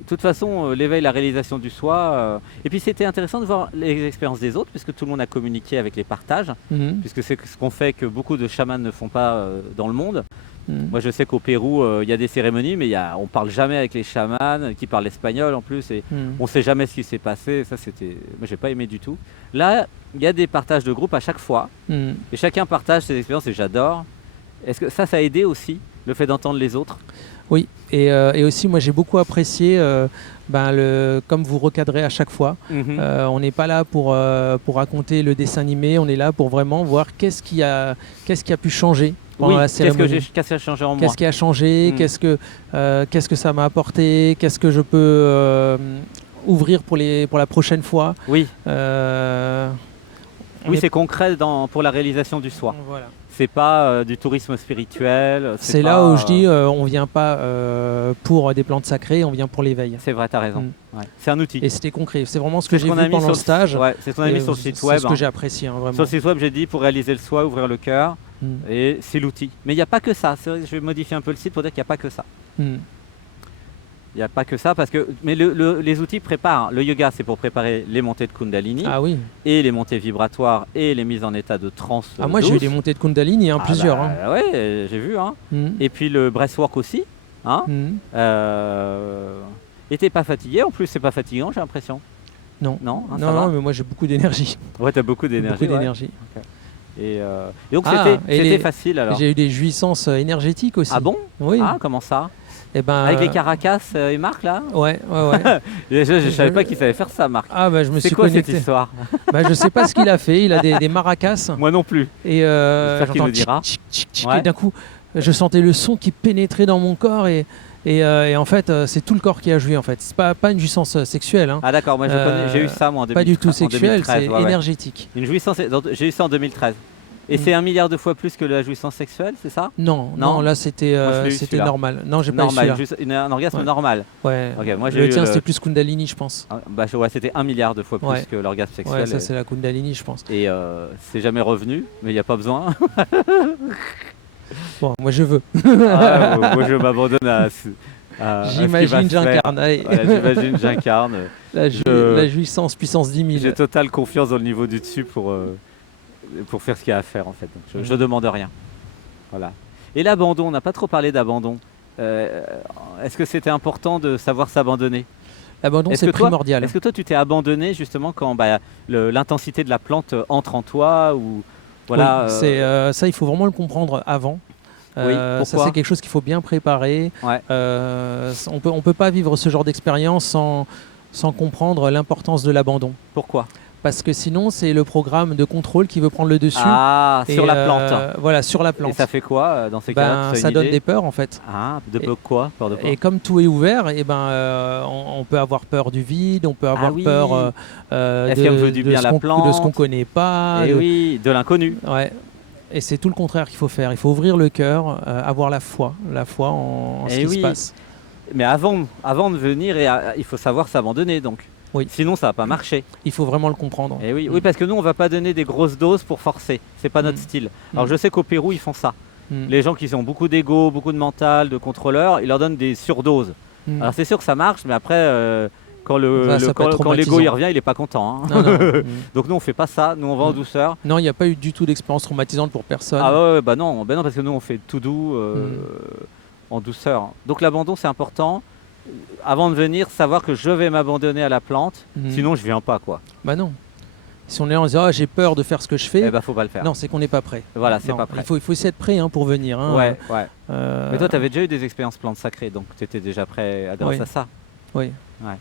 de toute façon, l'éveil, la réalisation du soi. Et puis c'était intéressant de voir les expériences des autres, puisque tout le monde a communiqué avec les partages, puisque c'est ce qu'on fait que beaucoup de chamans ne font pas dans le monde. Moi je sais qu'au Pérou, il y a des cérémonies, mais on ne parle jamais avec les chamans qui parlent espagnol en plus, et on ne sait jamais ce qui s'est passé. Ça, moi j'ai pas aimé du tout. Là, il y a des partages de groupe à chaque fois, et chacun partage ses expériences, et j'adore. Est-ce que ça a aidé aussi, le fait d'entendre les autres? Oui, et aussi moi j'ai beaucoup apprécié comme vous recadrez à chaque fois. On n'est pas là pour raconter le dessin animé, on est là pour vraiment voir qu'est-ce qui a pu changer pendant la cérémonie. Qu'est-ce qui a changé en moi? Qu'est-ce qui a changé? Qu'est-ce que ça m'a apporté? Qu'est-ce que je peux ouvrir pour la prochaine fois? Oui. C'est concret pour la réalisation du soi. Voilà. C'est pas du tourisme spirituel. C'est là où je dis on vient pas pour des plantes sacrées, on vient pour l'éveil. C'est vrai, tu as raison. Ouais. C'est un outil. Et c'était concret. C'est vraiment ce que j'ai vu pendant le stage. C'est ce qu'on a mis sur le site web. C'est ce que j'ai apprécié, vraiment. Sur le site web, j'ai dit pour réaliser le soi, ouvrir le cœur. Et c'est l'outil. Mais il n'y a pas que ça. Je vais modifier un peu le site pour dire qu'il n'y a pas que ça. Il n'y a pas que ça, mais les outils préparent. Le yoga, c'est pour préparer les montées de Kundalini, et les montées vibratoires et les mises en état de transe. Moi, j'ai eu des montées de Kundalini, plusieurs. Oui, j'ai vu. Et puis le breathwork aussi. Et t'es pas fatigué en plus, c'est pas fatigant, j'ai l'impression. Non, mais moi j'ai beaucoup d'énergie. Ouais, t'as beaucoup d'énergie. Okay. Et donc c'était facile alors. J'ai eu des jouissances énergétiques aussi. Ah bon? Oui. Ah, comment ça? Et ben, Avec les Caracas et Marc là? Ouais. Je savais pas qu'il savait faire ça, Marc. Ah bah je me suis C'est quoi connecté. cette histoire? Bah je sais pas ce qu'il a fait. Il a des maracas. Moi non plus. Et J'espère qu'il j'entends nous dira. tchic, tchic, tchic, Ouais. et d'un coup, je sentais le son qui pénétrait dans mon corps et en fait, c'est tout le corps qui a joué en fait. C'est pas une jouissance sexuelle. Hein. Ah d'accord, moi j'ai eu ça moi en 2013. Pas du tout en sexuel, 2013, c'est ouais. énergétique. Une jouissance, j'ai eu ça en 2013. Et c'est 1 milliard de fois plus que la jouissance sexuelle, c'est ça? Non, là c'était Moi, je l'ai eu, c'était celui-là. normal. Non, j'ai pas eu Normal, celui-là. un orgasme Ouais. normal. Ouais. Ok, moi j'ai Le eu tien c'était plus Kundalini, je pense. ouais, c'était 1 milliard de fois plus Ouais. que l'orgasme sexuel. Ouais, ça c'est la Kundalini, je pense. Et c'est jamais revenu, mais il n'y a pas besoin. Bon, moi je veux. Moi je m'abandonne à ce qui va J'imagine, se faire. j'incarne. Allez. Voilà, j'imagine, j'incarne. La jouissance puissance 10 J'ai 000. totale confiance dans le niveau du dessus pour faire ce qu'il y a à faire en fait. Donc, je demande rien. Voilà. Et l'abandon, on n'a pas trop parlé d'abandon. Est-ce que c'était important de savoir s'abandonner? L'abandon c'est primordial. Est-ce que toi tu t'es abandonné justement quand l'intensité de la plante entre en toi ou voilà, Oui, ça il faut vraiment le comprendre avant. Oui, Ça pourquoi? c'est quelque chose qu'il faut bien préparer. Ouais. On peut pas vivre ce genre d'expérience sans comprendre l'importance de l'abandon. Pourquoi? Parce que sinon c'est le programme de contrôle qui veut prendre le dessus. Ah, sur la plante. Voilà, sur la plante. Et ça fait quoi dans ces cas-là? Ça donne des peurs en fait. Ah, de quoi? Peur de quoi? Et comme tout est ouvert, on peut avoir peur du vide, on peut avoir oui. peur Est-ce qu'elle me veut du bien, la plante? de ce qu'on connaît pas. Et oui, de l'inconnu. Ouais. Et c'est tout le contraire qu'il faut faire. Il faut ouvrir le cœur, avoir la foi en ce qui se passe. Mais avant de venir, il faut savoir s'abandonner donc. Oui. Sinon, ça va pas marcher. Il faut vraiment le comprendre. Et oui, parce que nous, on va pas donner des grosses doses pour forcer. C'est pas notre style. Alors, je sais qu'au Pérou, ils font ça. Les gens qui ont beaucoup d'ego, beaucoup de mental, de contrôleurs, ils leur donnent des surdoses. Alors, c'est sûr que ça marche, mais après, quand l'ego il revient, il est pas content. Hein. Non. Donc, nous, on fait pas ça. Nous, on va en douceur. Non, il n'y a pas eu du tout d'expérience traumatisante pour personne. Ah ouais, bah non, parce que nous, on fait tout doux, en douceur. Donc, l'abandon, c'est important. Avant de venir, savoir que je vais m'abandonner à la plante, sinon je viens pas quoi. Bah non. Si on est là en disant j'ai peur de faire ce que je fais, faut pas le faire. Non, c'est qu'on n'est pas prêt. Voilà, c'est pas prêt. Il faut aussi être prêt pour venir. Hein. Ouais. Mais toi, tu avais déjà eu des expériences plantes sacrées, donc tu étais déjà prêt grâce à ça. Oui. Ouais.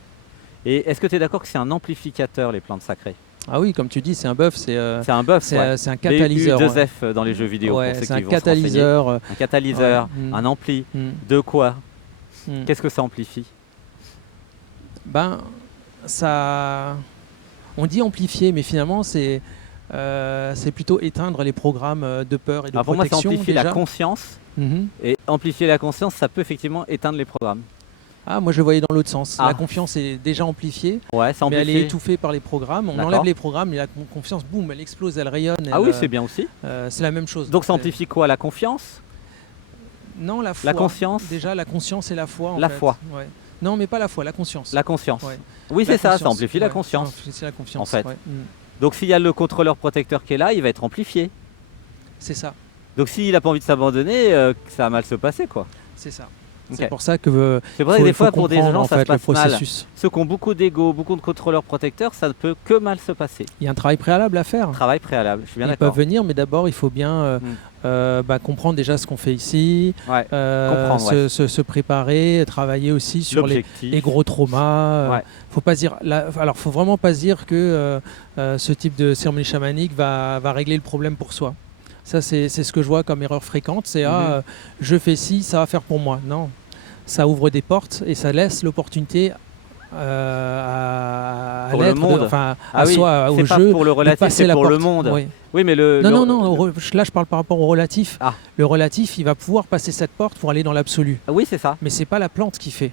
Et est-ce que tu es d'accord que c'est un amplificateur les plantes sacrées? Ah oui, comme tu dis, c'est un bœuf, c'est un bœuf, c'est un catalyseur. B-U-2-F dans les jeux vidéo. Ouais, pour ceux c'est qui un vont se catalyseur. renseigner. Un catalyseur, un ampli. De quoi? Qu'est-ce que ça amplifie? Ça, on dit amplifier, mais finalement c'est plutôt éteindre les programmes de peur et de Alors pour moi, ça protection. amplifie la conscience. Et amplifier la conscience, ça peut effectivement éteindre les programmes. Ah, moi je le voyais dans l'autre sens. La confiance est déjà amplifiée, ouais, mais elle est étouffée par les programmes. On enlève les programmes et la confiance, boum, elle explose, elle rayonne. Oui, c'est bien aussi. C'est la même chose. Donc ça amplifie quoi? La confiance? Non, la foi. La conscience? Déjà, la conscience et la foi. La foi. Ouais. Non, mais pas la foi, la conscience. La conscience. Ouais. Oui, c'est ça, ça amplifie la conscience. C'est la confiance. En fait. Ouais. Donc s'il y a le contrôleur protecteur qui est là, il va être amplifié. C'est ça. Donc s'il n'a pas envie de s'abandonner, ça va mal se passer quoi. C'est ça. Okay. C'est pour ça que des fois pour des gens ça se passe mal. Processus. Ceux qui ont beaucoup d'ego, beaucoup de contrôleurs protecteurs, ça ne peut que mal se passer. Il y a un travail préalable à faire. Travail préalable, je suis bien d'accord. d'accord. Ils peuvent venir, mais d'abord il faut bien comprendre déjà ce qu'on fait ici, se préparer, travailler aussi sur les gros traumas. Faut pas dire, faut vraiment pas dire que ce type de cérémonie chamanique va régler le problème pour soi. Ça, c'est ce que je vois comme erreur fréquente, c'est je fais ci, ça va faire pour moi. Non, ça ouvre des portes et ça laisse l'opportunité à l'être, soi, au jeu, pour le relatif, c'est pour le monde. Oui, mais non, là je parle par rapport au relatif. Le relatif, il va pouvoir passer cette porte pour aller dans l'absolu. Oui, c'est ça. Mais c'est pas la plante qui fait.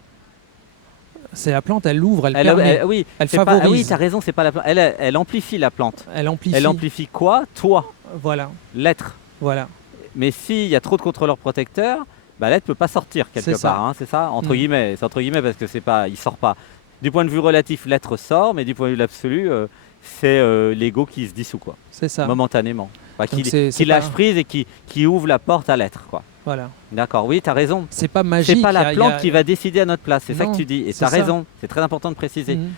C'est la plante, elle l'ouvre, elle permet, elle favorise. Oui, tu as raison, c'est pas la plante. Elle amplifie la plante. Elle amplifie. Elle amplifie quoi? Toi. Voilà. L'être. Voilà. Mais s'il y a trop de contrôleurs protecteurs, l'être peut pas sortir quelque part. Hein, c'est ça, entre guillemets. C'est entre guillemets parce que c'est pas, il sort pas. Du point de vue relatif, l'être sort, mais du point de vue absolu, c'est l'ego qui se dissout quoi. C'est ça. Momentanément. Qui lâche prise et qui ouvre la porte à l'être quoi. Voilà. D'accord, oui, tu as raison. C'est pas magique. C'est pas la il y a- plante qui va décider à notre place, c'est ça Non, que tu dis. Et tu c'est as ça. raison, c'est très important de préciser. Mhm.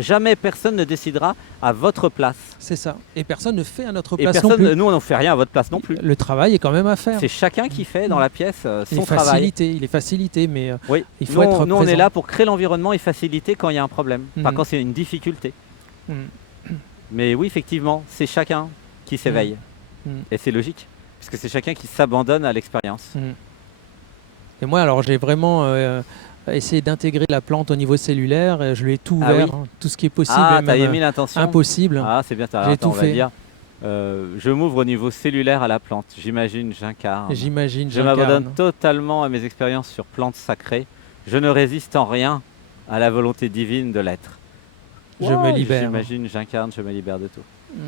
Jamais personne ne décidera à votre place. C'est ça. Et personne ne fait à notre Et place non personne, plus. nous, on n'en fait rien à votre place non plus. Le travail est quand même à faire. C'est chacun qui fait dans la pièce Il son est travail. facilité, il est facilité, mais Oui. il faut nous, être nous, on est présent. là pour créer l'environnement et faciliter quand il y a un problème, enfin Mhm. quand c'est une difficulté. Mhm. Mais oui, effectivement, c'est chacun qui s'éveille. Mhm. Et c'est logique, puisque c'est chacun qui s'abandonne à l'expérience. Mhm. Et moi, alors, j'ai vraiment essayé d'intégrer la plante au niveau cellulaire. Et je lui ai tout Ah ouvert, oui. hein, tout ce qui est possible, Ah, et t'as même émis l'intention. impossible. Ah, c'est bien, J'ai attends, tout on va fait. dire. Je m'ouvre au niveau cellulaire à la plante. J'imagine, j'incarne. J'imagine, Je m'abandonne j'incarne. totalement à mes expériences sur plantes sacrées. Je ne résiste en rien à la volonté divine de l'être. Je me libère. J'imagine, j'incarne, je me libère de tout. Mhm.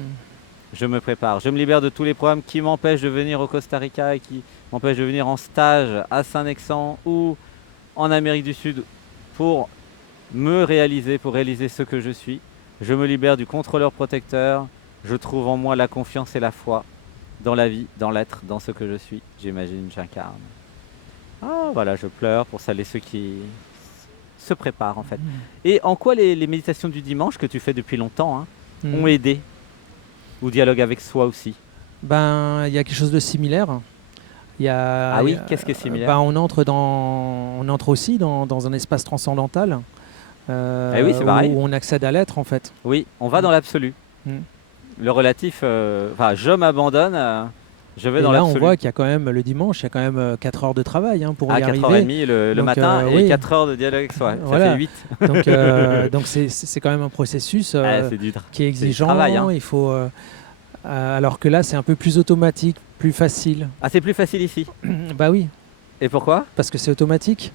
Je me prépare. Je me libère de tous les problèmes qui m'empêchent de venir au Costa Rica et qui m'empêchent de venir en stage à Saint-Nexan ou en Amérique du Sud pour me réaliser, pour réaliser ce que je suis. Je me libère du contrôleur protecteur. Je trouve en moi la confiance et la foi dans la vie, dans l'être, dans ce que je suis. J'imagine, j'incarne. Ah, voilà, je pleure pour celles et ceux qui se préparent en fait. Et en quoi les méditations du dimanche que tu fais depuis longtemps hein, Mhm. ont aidé ou dialogue avec soi aussi? Ben, il y a quelque chose de similaire. Il y a, Ah oui, il y a- qu'est-ce qui est similaire? ben, on entre aussi dans un espace transcendantal Eh oui, c'est pareil. où on accède à l'être en fait. Oui, on va dans l'absolu. Mm. Le relatif, enfin, je m'abandonne, je vais Et dans là, on l'absolu. voit qu'il y a quand même le dimanche, il y a quand même 4 heures de travail pour À y 4h30 arriver. le Donc, matin et oui. 4 heures de dialogue avec soi. Ça Voilà. fait 8. Donc c'est quand même un processus C'est du qui est exigeant. travail, hein. Il faut, alors que là, c'est un peu plus automatique, plus facile. Ah, c'est plus facile ici. Bah oui, Et pourquoi? parce que c'est automatique.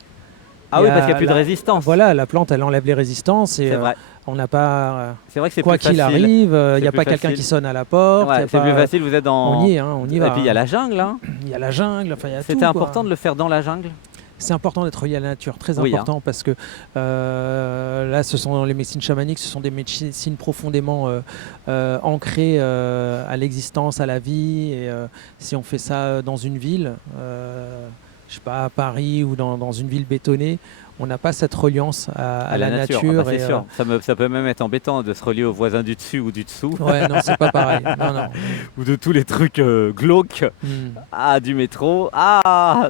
Ah Il oui, y a parce qu'il n'y a plus de la- résistance. Voilà, la plante, elle enlève les résistances et C'est vrai. on n'a pas. C'est vrai que c'est Quoi plus qu'il facile. arrive, il C'est n'y a plus pas quelqu'un facile. qui sonne à la porte. Ouais, y a c'est pas- plus facile, vous êtes dans... On y est, on y va. Et puis il y a la jungle. Hein. Il y a la jungle, enfin, il y a tout. C'était important de le faire dans la jungle. C'est important d'être relié à la nature, très Oui, important parce que là, ce sont les médecines chamaniques, ce sont des médecines profondément ancrées à l'existence, à la vie. Et si on fait ça dans une ville, je sais pas, à Paris ou dans une ville bétonnée, on n'a pas cette reliance à la nature. Ah bah, c'est et, sûr. Ça peut même être embêtant de se relier aux voisins du dessus ou du dessous. ouais, non, c'est pas pareil. Non, non. Ou de tous les trucs glauques. Hmm. Du métro.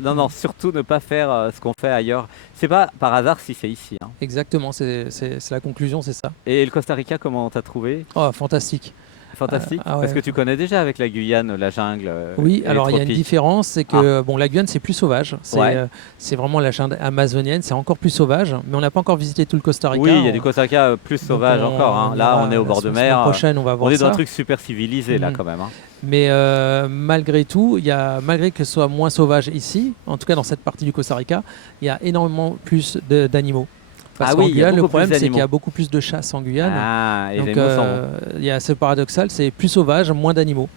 Non, surtout ne pas faire ce qu'on fait ailleurs. C'est pas par hasard si c'est ici. Hein. Exactement, c'est la conclusion, c'est ça. Et le Costa Rica, comment t'as trouvé? Oh, fantastique. Fantastique. Ah ouais. Parce que tu connais déjà avec la Guyane, la jungle. Oui, et les alors il y a une tropiques. différence, c'est que bon, la Guyane c'est plus sauvage, Ouais. c'est vraiment la jungle amazonienne, c'est encore plus sauvage, mais on n'a pas encore visité tout le Costa Rica. Oui, il y a On- du Costa Rica plus donc sauvage encore. Hein. Là, ira on est au la bord de semaine mer. prochaine, on va voir On est dans ça. un truc super civilisé là Mhm. quand même. Hein. Mais malgré tout, malgré que ce soit moins sauvage ici, en tout cas dans cette partie du Costa Rica, il y a énormément plus d'animaux. Parce Ah qu'en oui, il y a Guyane, le beaucoup plus problème c'est qu'il y a d'animaux. beaucoup plus de chasse en Guyane. Et Donc les mots sont... il y a ce paradoxal, c'est plus sauvage, moins d'animaux.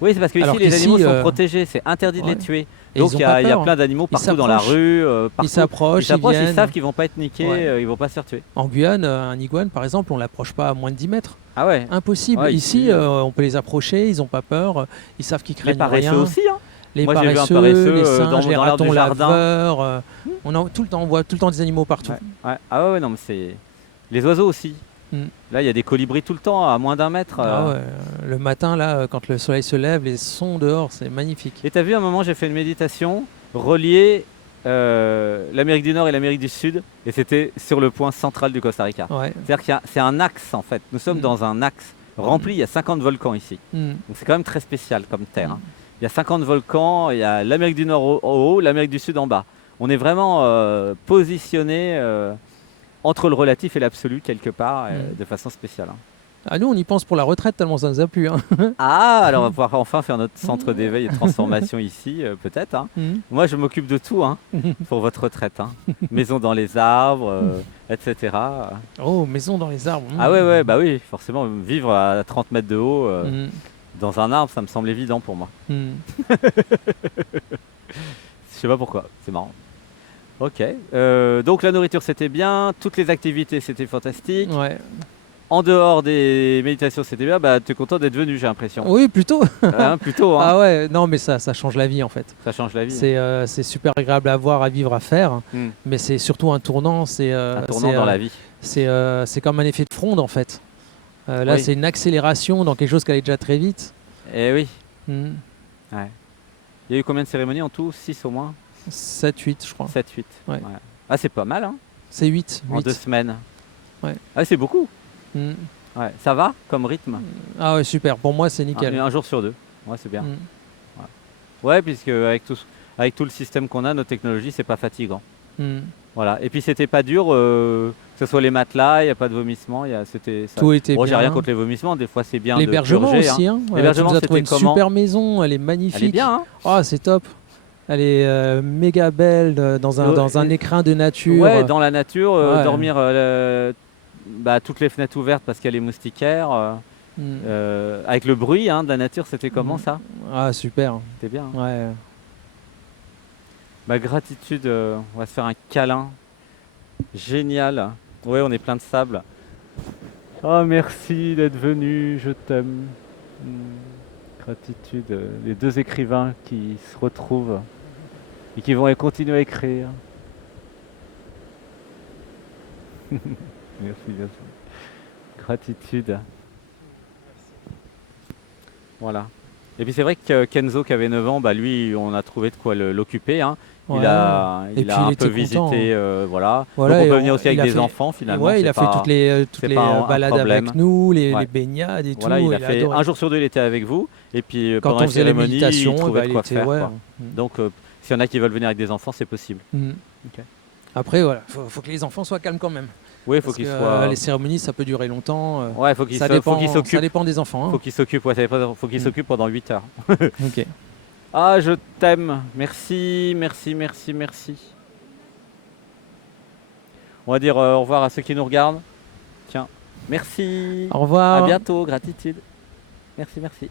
Oui, c'est parce que ici alors les qu'ici, animaux sont protégés, c'est interdit de ouais. les tuer. Et Donc ils ont il y pas a peur. plein d'animaux Ils partout dans la s'approchent. rue. Partout. Ils s'approchent, ils Ils viennent. savent qu'ils vont pas être niqués, Ouais. ils vont pas se faire tuer. En Guyane, un iguane, par exemple, on l'approche pas à moins de 10 mètres. Ah ouais. Impossible. Ouais, ici, ici, on peut les approcher, ils n'ont pas peur, ils savent qu'ils Les craignent paresseux rien. aussi. Hein. Les Moi, j'ai vu un paresseux, paresseux, les dans singes, les l'air du ratons jardin. laveurs. On voit tout le temps des animaux partout. Ouais. Ah ouais, non, mais c'est. Les oiseaux aussi. Mm. Là, il y a des colibris tout le temps, à moins d'1 mètre. Ah ouais, le matin, là, quand le soleil se lève, les sons dehors, c'est magnifique. Et t'as vu, à un moment, j'ai fait une méditation relier l'Amérique du Nord et l'Amérique du Sud, et c'était sur le point central du Costa Rica. Ouais. C'est-à-dire c'est un axe, en fait. Nous sommes Mm. dans un axe rempli, il y a 50 volcans ici. Mm. Donc c'est quand même très spécial comme terre. Hein. Mm. Il y a 50 volcans, il y a l'Amérique du Nord au haut, l'Amérique du Sud en bas. On est vraiment positionné entre le relatif et l'absolu quelque part, de façon spéciale. Hein. Ah, nous, on y pense pour la retraite tellement ça nous a plu. Hein. Alors on va pouvoir enfin faire notre centre d'éveil et de transformation ici, peut-être. Hein. Mm. Moi, je m'occupe de tout hein, pour votre retraite. Hein. Maison dans les arbres, etc. Oh, maison dans les arbres. Mm. Ah ouais, bah oui, forcément, vivre à 30 mètres de haut Mm. dans un arbre, ça me semble évident pour moi. Mm. Je sais pas pourquoi, c'est marrant. Ok, donc la nourriture c'était bien, toutes les activités c'était fantastique. Ouais. en dehors des méditations CTBA, bah, tu es content d'être venu, j'ai l'impression. Oui, plutôt. Hein, plutôt, hein. Ah ouais, non, mais ça change la vie en fait. Ça change la vie. C'est super agréable à voir, à vivre, à faire, mais c'est surtout un tournant. Un tournant dans la vie. C'est comme un effet de fronde en fait. Là, Oui. c'est une accélération dans quelque chose qui allait déjà très vite. Eh oui. Mm. Ouais. Il y a eu combien de cérémonies en tout? 6 au moins? 7-8, je crois. 7, 8. Ouais. Ah, c'est pas mal, hein, C'est 8. en 2 semaines. Ouais. Ah, c'est beaucoup. Mm. Ouais. Ça va comme rythme? Ah ouais, super. Pour moi, c'est nickel. Un jour sur 2. Ouais, c'est bien. Mm. Ouais, puisque avec tout le système qu'on a, nos technologies, c'est pas fatigant. Mm. Voilà. Et puis c'était pas dur, que ce soit les matelas, il n'y a pas de vomissement. Tout était Bon, bien. j'ai rien contre les vomissements, des fois c'est bien L'hébergement de purger. aussi. Hein. L'hébergement, Tu nous as trouvé c'était une comment? super maison. Elle est magnifique. Elle est bien, hein? Oh, c'est top. Elle est méga belle dans un écrin de nature. Ouais, dans la nature, Ouais. dormir toutes les fenêtres ouvertes parce qu'il y a les moustiquaires. Avec le bruit de la nature, c'était comment ça? Ah, super. C'était bien. Hein. Ouais. Bah, gratitude, on va se faire un câlin. Génial. Ouais, on est plein de sable. Oh, merci d'être venu, je t'aime. Gratitude, les deux écrivains qui se retrouvent et qui vont continuer à écrire. Merci, merci. Gratitude. Voilà. Et puis c'est vrai que Kenzo qui avait 9 ans, bah lui, on a trouvé de quoi l'occuper. Hein. Ouais. Il a puis, un il était peu visité, content. voilà. Voilà, Donc on et peut venir aussi avec il a des fait- enfants finalement. Ouais, il c'est a fait pas- toutes les c'est pas un balades problème. avec nous, les Ouais. baignades et Voilà, tout. il a fait adoré. un jour sur 2, il était avec vous. Et puis Quand pendant on les faisait les cérémonies, méditations, il trouvait de quoi était, faire. ouais. Quoi. Donc s'il y en a qui veulent venir avec des enfants, c'est possible. Mm. Ok. Après, voilà, faut que les enfants soient calmes quand même. Oui, il faut Parce qu'ils que, soient. les cérémonies, ça peut durer longtemps. Ouais, faut qu'ils ça s'occupent. dépend des enfants. Faut qu'ils s'occupent. Ouais, faut qu'ils s'occupent pendant 8 heures. Ok. Ah, je t'aime. Merci, merci, merci, merci. On va dire au revoir à ceux qui nous regardent. Tiens, merci. Au revoir. À bientôt, gratitude. Merci, merci.